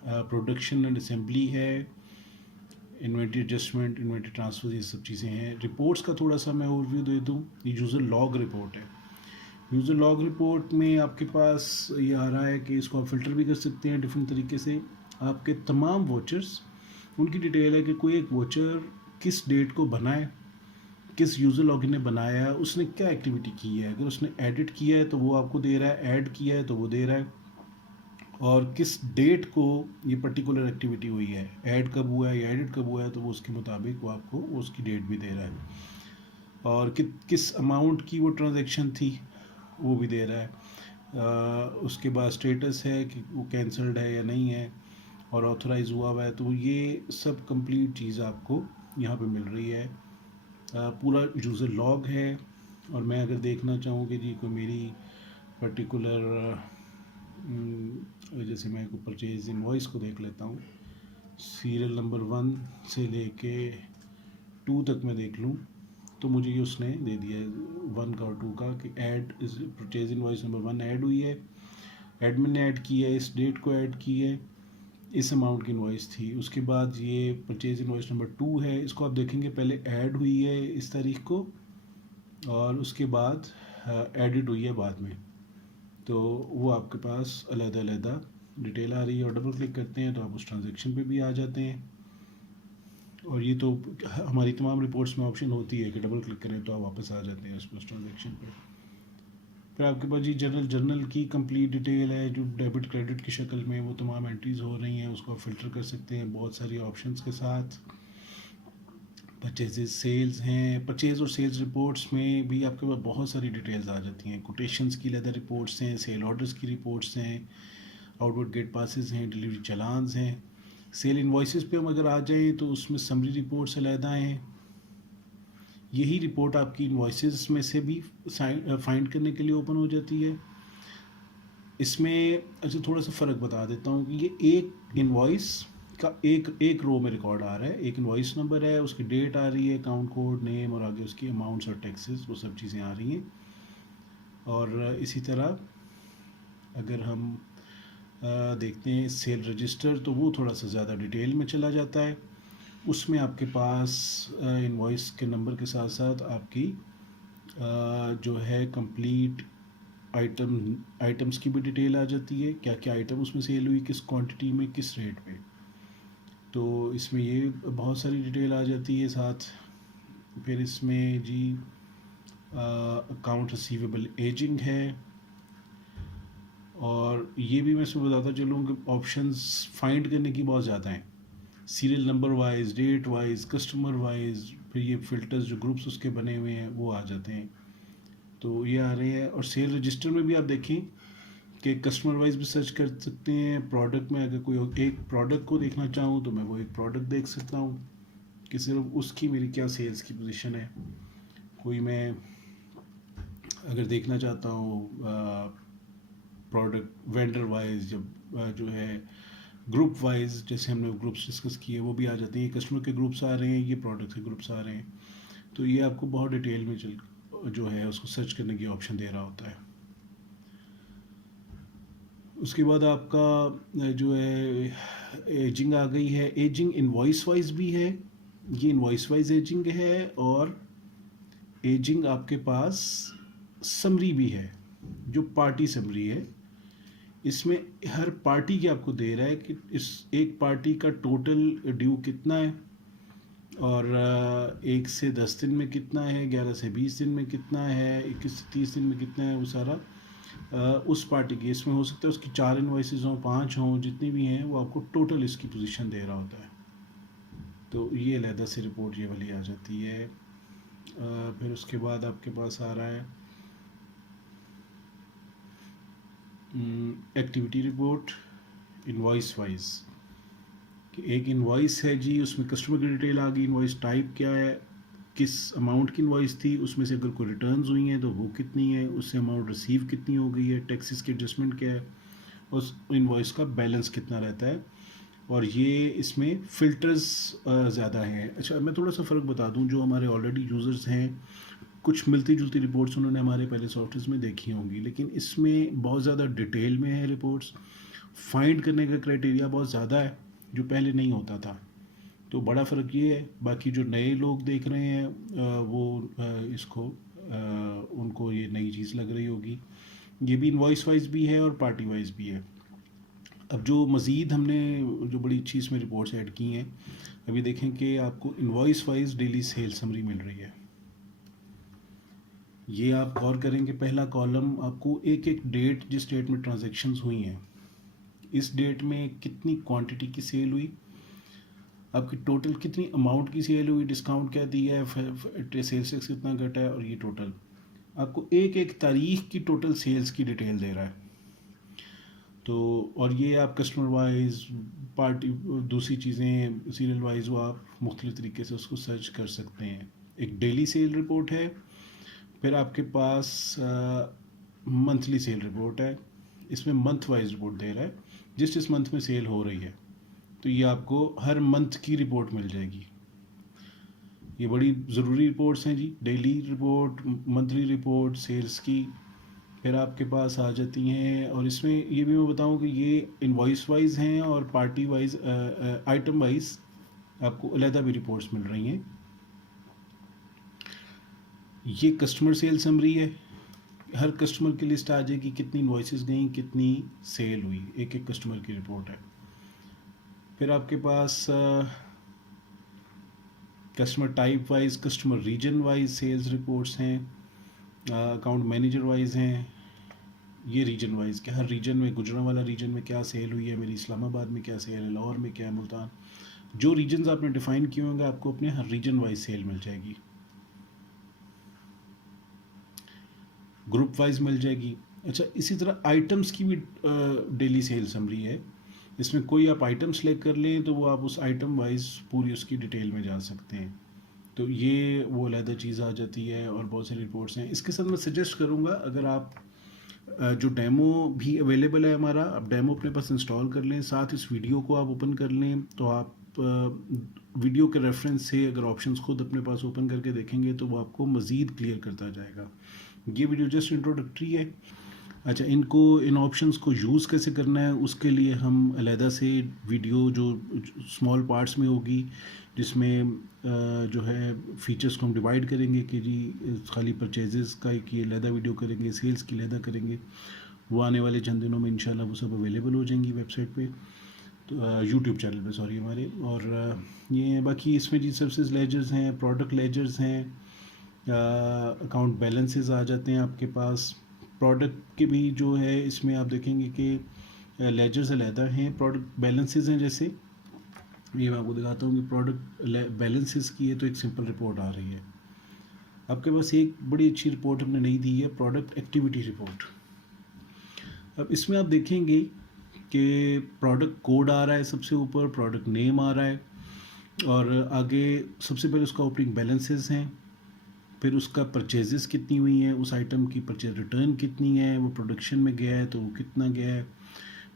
प्रोडक्शन एंड असेंबली है, इन्वेंट्री एडजस्टमेंट, इन्वेंट्री ट्रांसफर, ये सब चीज़ें हैं। रिपोर्ट्स का थोड़ा सा मैं ओवरव्यू दे दूँ। ये यूज़र लॉग रिपोर्ट है। यूज़र लॉग रिपोर्ट में आपके पास ये आ रहा है कि इसको आप फ़िल्टर भी कर सकते हैं डिफरेंट तरीके से। आपके तमाम वॉचर्स, उनकी डिटेल है कि कोई एक वॉचर किस डेट को बना है, किस यूज़र लॉगिन ने बनाया है, उसने क्या एक्टिविटी की है। अगर उसने एडिट किया है तो वो आपको दे रहा है, ऐड किया है तो वो दे रहा है, और किस डेट को ये पर्टिकुलर एक्टिविटी हुई है, ऐड कब हुआ है या एडिट कब हुआ है, तो वो उसके मुताबिक वो आपको उसकी डेट भी दे रहा है, और किस अमाउंट की वो ट्रांजैक्शन थी वो भी दे रहा है। उसके बाद स्टेटस है कि वो कैंसल्ड है या नहीं है, और ऑथराइज़ हुआ हुआ है, तो ये सब कंप्लीट चीज़ आपको यहाँ पे मिल रही है। पूरा यूज़र लॉग है, और मैं अगर देखना चाहूँ कि जी कोई मेरी पर्टिकुलर, जैसे मैं कोई परचेज इनवॉइस को देख लेता हूँ, सीरियल नंबर 1 से लेके 2 तक मैं देख लूँ, तो मुझे ये उसने दे दिया है 1 का और 2 का कि ऐड इस परचेज इनवॉइस नंबर 1 ऐड हुई है, एडमिन ने ऐड की है, इस डेट को ऐड की है, इस अमाउंट की इनवॉइस थी। उसके बाद ये परचेज इनवॉइस नंबर 2 है, इसको आप देखेंगे पहले ऐड हुई है इस तारीख को, और उसके बाद एडिट हुई है बाद में, तो वो आपके पास अलग-अलग डिटेल आ रही है, और डबल क्लिक करते हैं तो आप उस ट्रांजैक्शन पे भी आ जाते हैं। और ये तो हमारी तमाम रिपोर्ट्स में ऑप्शन होती है कि डबल क्लिक करें तो आप वापस आ जाते हैं उस ट्रांजैक्शन पे। फिर आपके पास जी जर्नल की कंप्लीट डिटेल है, जो डेबिट क्रेडिट की शक्ल में वो तमाम एंट्रीज़ हो रही हैं, उसको आप फ़िल्टर कर सकते हैं बहुत सारी ऑप्शंस के साथ। परचेजेस सेल्स हैं, परचेज़ और सेल्स रिपोर्ट्स में भी आपके पास बहुत सारी डिटेल्स आ जाती हैं। कोटेशंस की लेदर रिपोर्ट्स हैं, सेल ऑर्डर्स की रिपोर्ट्स हैं, आउटवर्ड गेट पासेस हैं, डिलीवरी चलान्स हैं। सेल इन्वॉइसेस पे हम अगर आ जाएँ तो उसमें समरी रिपोर्ट्स अलहदा हैं। यही रिपोर्ट आपकी इन्वॉइसेस में से भी फाइंड करने के लिए ओपन हो जाती है। इसमें अच्छा थोड़ा सा फ़र्क बता देता हूँ कि ये एक इन्वॉइस का एक रो में रिकॉर्ड आ रहा है, एक इन्वॉइस नंबर है, उसकी डेट आ रही है, अकाउंट कोड, नेम, और आगे उसकी अमाउंट्स और टैक्सेस, वो सब चीज़ें आ रही हैं। और इसी तरह अगर हम देखते हैं सेल रजिस्टर, तो वो थोड़ा सा ज़्यादा डिटेल में चला जाता है। उसमें आपके पास इनवॉइस के नंबर के साथ साथ आपकी जो है कंप्लीट आइटम्स की भी डिटेल आ जाती है, क्या क्या आइटम उसमें सेल हुई, किस क्वांटिटी में, किस रेट पे। तो इसमें ये बहुत सारी डिटेल आ जाती है साथ। फिर इसमें जी अकाउंट रिसीवेबल एजिंग है, और ये भी मैं इसमें बताता चलूँ कि ऑप्शंस फाइंड करने की बहुत ज़्यादा हैं, serial number wise, date wise, customer wise, फिर ये फ़िल्टर्स जो ग्रुप्स उसके बने हुए हैं वो आ जाते हैं, तो ये आ रहे हैं। और सेल रजिस्टर में भी आप देखें कि कस्टमर वाइज भी सर्च कर सकते हैं। प्रोडक्ट में अगर कोई एक प्रोडक्ट को देखना चाहूँ तो मैं वो एक प्रोडक्ट देख सकता हूँ कि सिर्फ उसकी मेरी क्या सेल्स की पोजीशन है। कोई मैं अगर देखना चाहता हूँ प्रोडक्ट वेंडर वाइज, जब जो है ग्रुप वाइज, जैसे हमने ग्रुप्स डिस्कस किए वो भी आ जाते हैं, कस्टमर के ग्रुप्स आ रहे हैं, ये प्रोडक्ट के ग्रुप्स आ रहे हैं, तो ये आपको बहुत डिटेल में जो है उसको सर्च करने की ऑप्शन दे रहा होता है। उसके बाद आपका जो है एजिंग आ गई है। एजिंग इनवॉइस वाइज भी है, ये इनवॉइस वाइज एजिंग है, और एजिंग आपके पास समरी भी है, जो पार्टी समरी है। इसमें हर पार्टी के आपको दे रहा है कि इस एक पार्टी का टोटल ड्यू कितना है, और 1 से 10 दिन में कितना है, 11 से 20 दिन में कितना है, 21 से 30 दिन में कितना है, वो सारा उस पार्टी की। इसमें हो सकता है उसकी 4 इन्वाइसेस हों, 5 हों, जितनी भी हैं वो आपको टोटल इसकी पोजीशन दे रहा होता है। तो ये अलहदा से रिपोर्ट ये वाली आ जाती है। फिर उसके बाद आपके पास आ रहा है एक्टिविटी रिपोर्ट इनवॉइस वाइज, कि एक इनवॉइस है जी, उसमें कस्टमर की डिटेल आ गई, इनवॉइस टाइप क्या है, किस अमाउंट की इनवॉइस थी, उसमें से अगर कोई रिटर्न्स हुई हैं तो वो कितनी है, उससे अमाउंट रिसीव कितनी हो गई है, टैक्सेस की एडजस्टमेंट क्या है, उस इनवॉइस का बैलेंस कितना रहता है, और ये इसमें फ़िल्टर्स ज़्यादा हैं। अच्छा मैं थोड़ा सा फ़र्क बता दूं, जो हमारे ऑलरेडी यूज़र्स हैं कुछ मिलती जुलती रिपोर्ट्स उन्होंने हमारे पहले सॉफ्टवेयर में देखी होंगी, लेकिन इसमें बहुत ज़्यादा डिटेल में है रिपोर्ट्स, फाइंड करने का क्राइटेरिया बहुत ज़्यादा है जो पहले नहीं होता था, तो बड़ा फ़र्क ये है। बाकी जो नए लोग देख रहे हैं वो इसको उनको ये नई चीज़ लग रही होगी। ये भी इनवॉइस वाइज भी है और पार्टी वाइज भी है। अब जो मज़ीद हमने जो बड़ी अच्छी इसमें रिपोर्ट्स ऐड की हैं, अभी देखें कि आपको invoice wise daily sale summary मिल रही है। ये आप गौर करेंगे, पहला कॉलम आपको एक एक डेट जिस डेट में ट्रांजैक्शंस हुई हैं, इस डेट में कितनी क्वांटिटी की सेल हुई, आपकी टोटल कितनी अमाउंट की सेल हुई, डिस्काउंट क्या दिया है, सेल्स टैक्स कितना घटा है, और ये टोटल आपको एक एक तारीख की टोटल सेल्स की डिटेल दे रहा है। तो और ये आप कस्टमर वाइज, पार्टी, दूसरी चीज़ें सीरियल वाइज वो आप मुख्तलिफ तरीके से उसको सर्च कर सकते हैं। एक डेली सेल रिपोर्ट है, फिर आपके पास मंथली सेल रिपोर्ट है, इसमें मंथ वाइज रिपोर्ट दे रहा है जिस जिस मंथ में सेल हो रही है। तो ये आपको हर मंथ की रिपोर्ट मिल जाएगी। ये बड़ी ज़रूरी रिपोर्ट्स हैं जी, daily report, monthly report, sales की। फिर आपके पास आ जाती हैं, और इसमें ये भी मैं बताऊं कि ये इनवॉइस वाइज हैं और पार्टी वाइज, आइटम वाइज आपको अलहदा भी रिपोर्ट्स मिल रही हैं। ये कस्टमर सेल समरी है, हर कस्टमर की लिस्ट आ जाएगी, कितनी इनवॉइसेस गई, कितनी सेल हुई, एक एक कस्टमर की रिपोर्ट है। फिर आपके पास customer type wise, customer region wise sales reports हैं, अकाउंट मैनेजर वाइज हैं, ये रीजन वाइज कि हर रीजन में, गुजरांवाला रीजन में क्या सेल हुई है, मेरी इस्लामाबाद में क्या सेल है, लाहौर में क्या है, मुल्तान, जो रीजन्स आपने डिफाइन किए होंगे आपको अपने हर रीजन वाइज सेल मिल जाएगी, ग्रुप वाइज मिल जाएगी। अच्छा, इसी तरह आइटम्स की भी डेली सेल समरी है, इसमें कोई आप आइटम सेलेक्ट कर लें तो वो आप उस आइटम वाइज पूरी उसकी डिटेल में जा सकते हैं। तो ये वो अलहदा चीज़ आ जाती है, और बहुत सारी रिपोर्ट्स हैं। इसके साथ मैं सजेस्ट करूँगा, अगर आप जो डेमो भी अवेलेबल है हमारा, आप डेमो अपने पास इंस्टॉल कर लें, साथ इस वीडियो को आप ओपन कर लें, तो आप वीडियो के रेफरेंस से अगर ऑप्शंस खुद अपने पास ओपन करके देखेंगे तो वो आपको मज़ीद क्लियर करता जाएगा। ये वीडियो जस्ट इंट्रोडक्टरी है। अच्छा, इनको, इन ऑप्शंस को यूज़ कैसे करना है उसके लिए हम अलहदा से वीडियो जो स्मॉल पार्ट्स में होगी, जिसमें जो है फीचर्स को हम डिवाइड करेंगे कि जी खाली परचेजेस का एक ये अलहदा वीडियो करेंगे, सेल्स की अलहदा करेंगे, वो आने वाले चंद दिनों में इंशाल्लाह वो सब अवेलेबल हो जाएंगी वेबसाइट पे, तो यूट्यूब चैनल पे, सॉरी, हमारे। और ये बाकी इसमें जी सर्विसेज लेजर्स हैं, प्रोडक्ट लेजर्स हैं, अकाउंट बैलेंसेस आ जाते हैं आपके पास। प्रोडक्ट के भी जो है इसमें आप देखेंगे कि लेजर्स अलहदा हैं, प्रोडक्ट बैलेंसेस हैं। जैसे ये मैं आपको दिखाता हूँ कि प्रोडक्ट बैलेंसेस की है तो एक सिंपल रिपोर्ट आ रही है आपके पास। एक बड़ी अच्छी रिपोर्ट हमने नहीं दी है, प्रोडक्ट एक्टिविटी रिपोर्ट। अब इसमें आप देखेंगे कि प्रोडक्ट कोड आ रहा है सबसे ऊपर, प्रोडक्ट नेम आ रहा है, और आगे सबसे पहले उसका ओपनिंग बैलेंसेस हैं, फिर उसका परचेजेस कितनी हुई हैं, उस आइटम की परचेज रिटर्न कितनी है, वो प्रोडक्शन में गया है तो वो कितना गया है,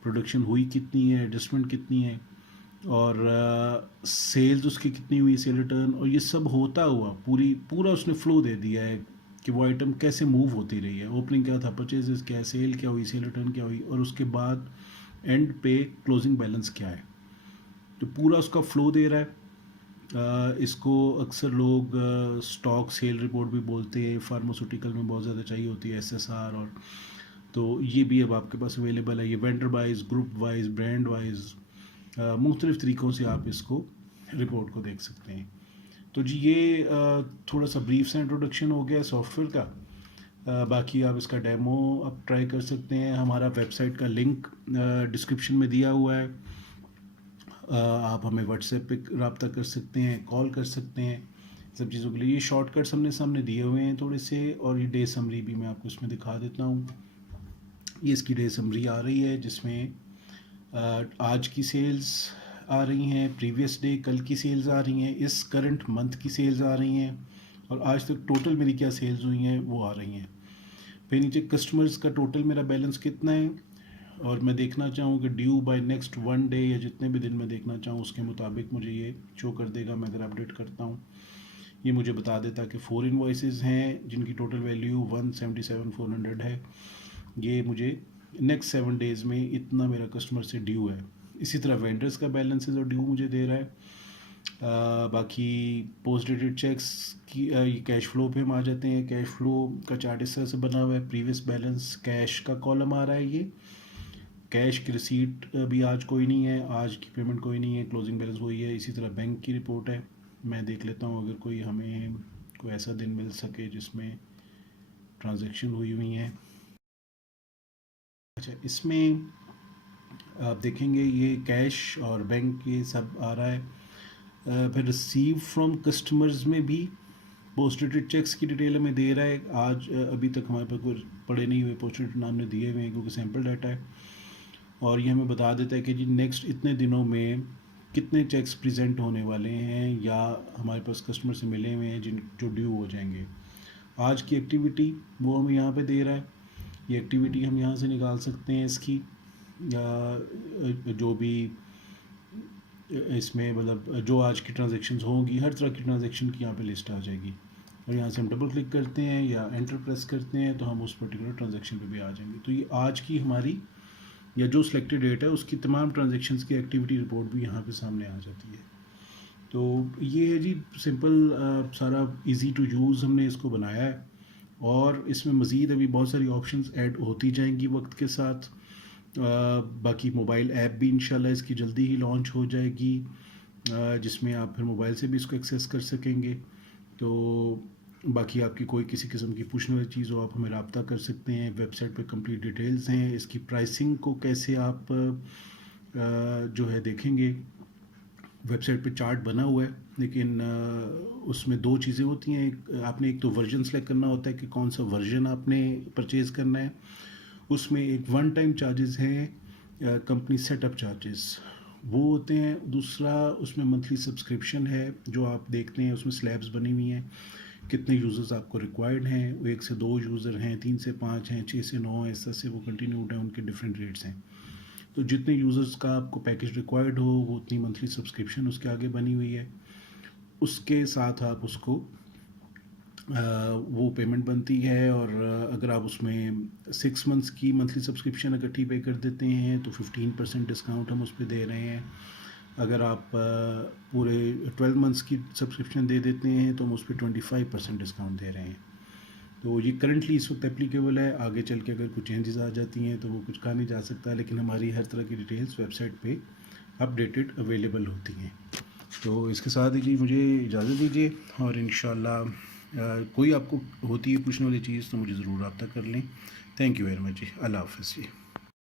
प्रोडक्शन हुई कितनी है, एडजस्टमेंट कितनी है, और सेल्स उसकी कितनी हुई, सेल रिटर्न, और ये सब होता हुआ पूरा उसने फ्लो दे दिया है कि वो आइटम कैसे मूव होती रही है, ओपनिंग क्या था, परचेजेस क्या है, सेल क्या हुई, सेल रिटर्न क्या हुई, और उसके बाद एंड पे क्लोजिंग बैलेंस क्या है। तो पूरा उसका फ्लो दे रहा है। इसको अक्सर लोग स्टॉक सेल रिपोर्ट भी बोलते हैं, फार्मास्यूटिकल में बहुत ज़्यादा चाहिए होती है, एसएसआर, और तो ये भी अब आपके पास अवेलेबल है। ये vendor wise, group wise, brand wise, मुख्तलिफ़ तरीक़ों से आप इसको रिपोर्ट को देख सकते हैं। तो जी ये थोड़ा सा ब्रीफ सा इंट्रोडक्शन हो गया सॉफ्टवेयर का। बाकी आप इसका डेमो आप ट्राई कर सकते हैं, हमारा वेबसाइट का लिंक डिस्क्रिप्शन में दिया हुआ है। आप हमें व्हाट्सएप पे रब्ता कर सकते हैं, कॉल कर सकते हैं, सब चीज़ों के लिए। ये शॉर्टकट्स हमने सामने दिए हुए हैं थोड़े से, और ये डे समरी भी मैं आपको इसमें दिखा देता हूँ। ये इसकी डे समरी आ रही है जिसमें आज की सेल्स आ रही हैं, प्रीवियस डे कल की सेल्स आ रही हैं, इस करंट मंथ की सेल्स आ रही हैं, और आज तक टोटल मेरी क्या सेल्स हुई हैं वो आ रही हैं। फिर नीचे कस्टमर्स का टोटल मेरा बैलेंस कितना है, और मैं देखना चाहूँ कि ड्यू बाय नेक्स्ट 1 डे या जितने भी दिन मैं देखना चाहूँ उसके मुताबिक मुझे ये शो कर देगा। मैं अगर अपडेट करता हूँ, ये मुझे बता देता कि 4 इन्वॉइसेस हैं जिनकी टोटल वैल्यू 177,400 है। ये मुझे नेक्स्ट 7 डेज़ में इतना मेरा कस्टमर से ड्यू है। इसी तरह वेंडर्स का बैलेंसेस और ड्यू मुझे दे रहा है। बाकी पोस्ट डेटेड चेक्स की ये कैश फ्लो पे हम आ जाते हैं। कैश फ्लो का चार्ट इस तरह से बना हुआ है, प्रीवियस बैलेंस कैश का कॉलम आ रहा है, ये कैश की रिसीट भी आज कोई नहीं है, आज की पेमेंट कोई नहीं है, क्लोजिंग बैलेंस वही है। इसी तरह बैंक की रिपोर्ट है। मैं देख लेता हूँ अगर कोई हमें कोई ऐसा दिन मिल सके जिसमें ट्रांजैक्शन हुई हुई हैं। अच्छा, इसमें आप देखेंगे ये कैश और बैंक ये सब आ रहा है। फिर रिसीव फ्रॉम कस्टमर्स में भी पोस्ट डेटेड चेक्स की डिटेल हमें दे रहा है। आज अभी तक हमारे पास कोई पड़े नहीं हुए पोस्ट डेटेड नाम ने दिए हुए हैं क्योंकि सैम्पल डाटा है, और ये हमें बता देता है कि जी नेक्स्ट इतने दिनों में कितने चेक्स प्रेजेंट होने वाले हैं या हमारे पास कस्टमर से मिले हुए हैं जिन जो ड्यू हो जाएंगे। आज की एक्टिविटी वो हमें यहाँ पे दे रहा है। ये एक्टिविटी हम यहाँ से निकाल सकते हैं इसकी, या जो भी इसमें मतलब जो आज की ट्रांजैक्शंस होंगी, हर तरह की ट्रांजैक्शन की यहाँ पे लिस्ट आ जाएगी, और यहाँ से हम डबल क्लिक करते हैं या एंटर प्रेस करते हैं तो हम उस पर्टिकुलर ट्रांजैक्शन पे भी आ जाएंगे। तो ये आज की हमारी या जो सिलेक्टेड डेट है उसकी तमाम ट्रांजैक्शंस की एक्टिविटी रिपोर्ट भी यहाँ पे सामने आ जाती है। तो ये है जी सिंपल सारा इजी टू यूज़ हमने इसको बनाया है, और इसमें मज़ीद अभी बहुत सारी ऑप्शंस ऐड होती जाएंगी वक्त के साथ। बाकी मोबाइल ऐप भी इंशाल्लाह इसकी जल्दी ही लॉन्च हो जाएगी, जिसमें आप फिर मोबाइल से भी इसको एक्सेस कर सकेंगे। तो बाकी आपकी कोई किसी किस्म की पूछने वाली चीज़ हो आप हमें रब्ता कर सकते हैं। वेबसाइट पे कंप्लीट डिटेल्स हैं। इसकी प्राइसिंग को कैसे आप जो है देखेंगे, वेबसाइट पे चार्ट बना हुआ है, लेकिन उसमें दो चीज़ें होती हैं। आपने एक तो वर्जन सेलेक्ट करना होता है कि कौन सा वर्जन आपने परचेज़ करना है। उसमें एक वन टाइम चार्जेस हैं, कंपनी सेटअप चार्जेस वो होते हैं। दूसरा उसमें मंथली सब्सक्रिप्शन है जो आप देखते हैं, उसमें स्लैब्स बनी हुई हैं कितने यूज़र्स आपको रिक्वायर्ड हैं। वो 1 से 2 यूज़र हैं, 3 से 5 हैं, 6 से 9 हैं, 7 से वो कंटिन्यूड हैं, उनके डिफरेंट रेट्स हैं। तो जितने यूज़र्स का आपको पैकेज रिक्वायर्ड हो वो उतनी मंथली सब्सक्रिप्शन उसके आगे बनी हुई है। उसके साथ आप उसको वो पेमेंट बनती है, और अगर आप उसमें 6 मंथ्स की मंथली सब्सक्रिप्शन इकट्ठी पे कर देते हैं तो 15% डिस्काउंट हम उस पर दे रहे हैं। अगर आप पूरे 12 मंथ्स की सब्सक्रिप्शन दे देते हैं तो हम उस पर 25% डिस्काउंट दे रहे हैं। तो ये करंटली इस वक्त एप्लीकेबल है। आगे चल के अगर कुछ चेंजेस आ जाती हैं तो वो कुछ कहा नहीं जा सकता, लेकिन हमारी हर तरह की डिटेल्स वेबसाइट पे अपडेटेड अवेलेबल होती हैं। तो इसके साथ ही जी मुझे इजाज़त दीजिए, और इंशाल्लाह कोई आपको होती है पूछने वाली चीज़ तो मुझे ज़रूर रब्ता कर लें। थैंक यू वेरी मच जी। अल्लाह हाफ़िज़ जी।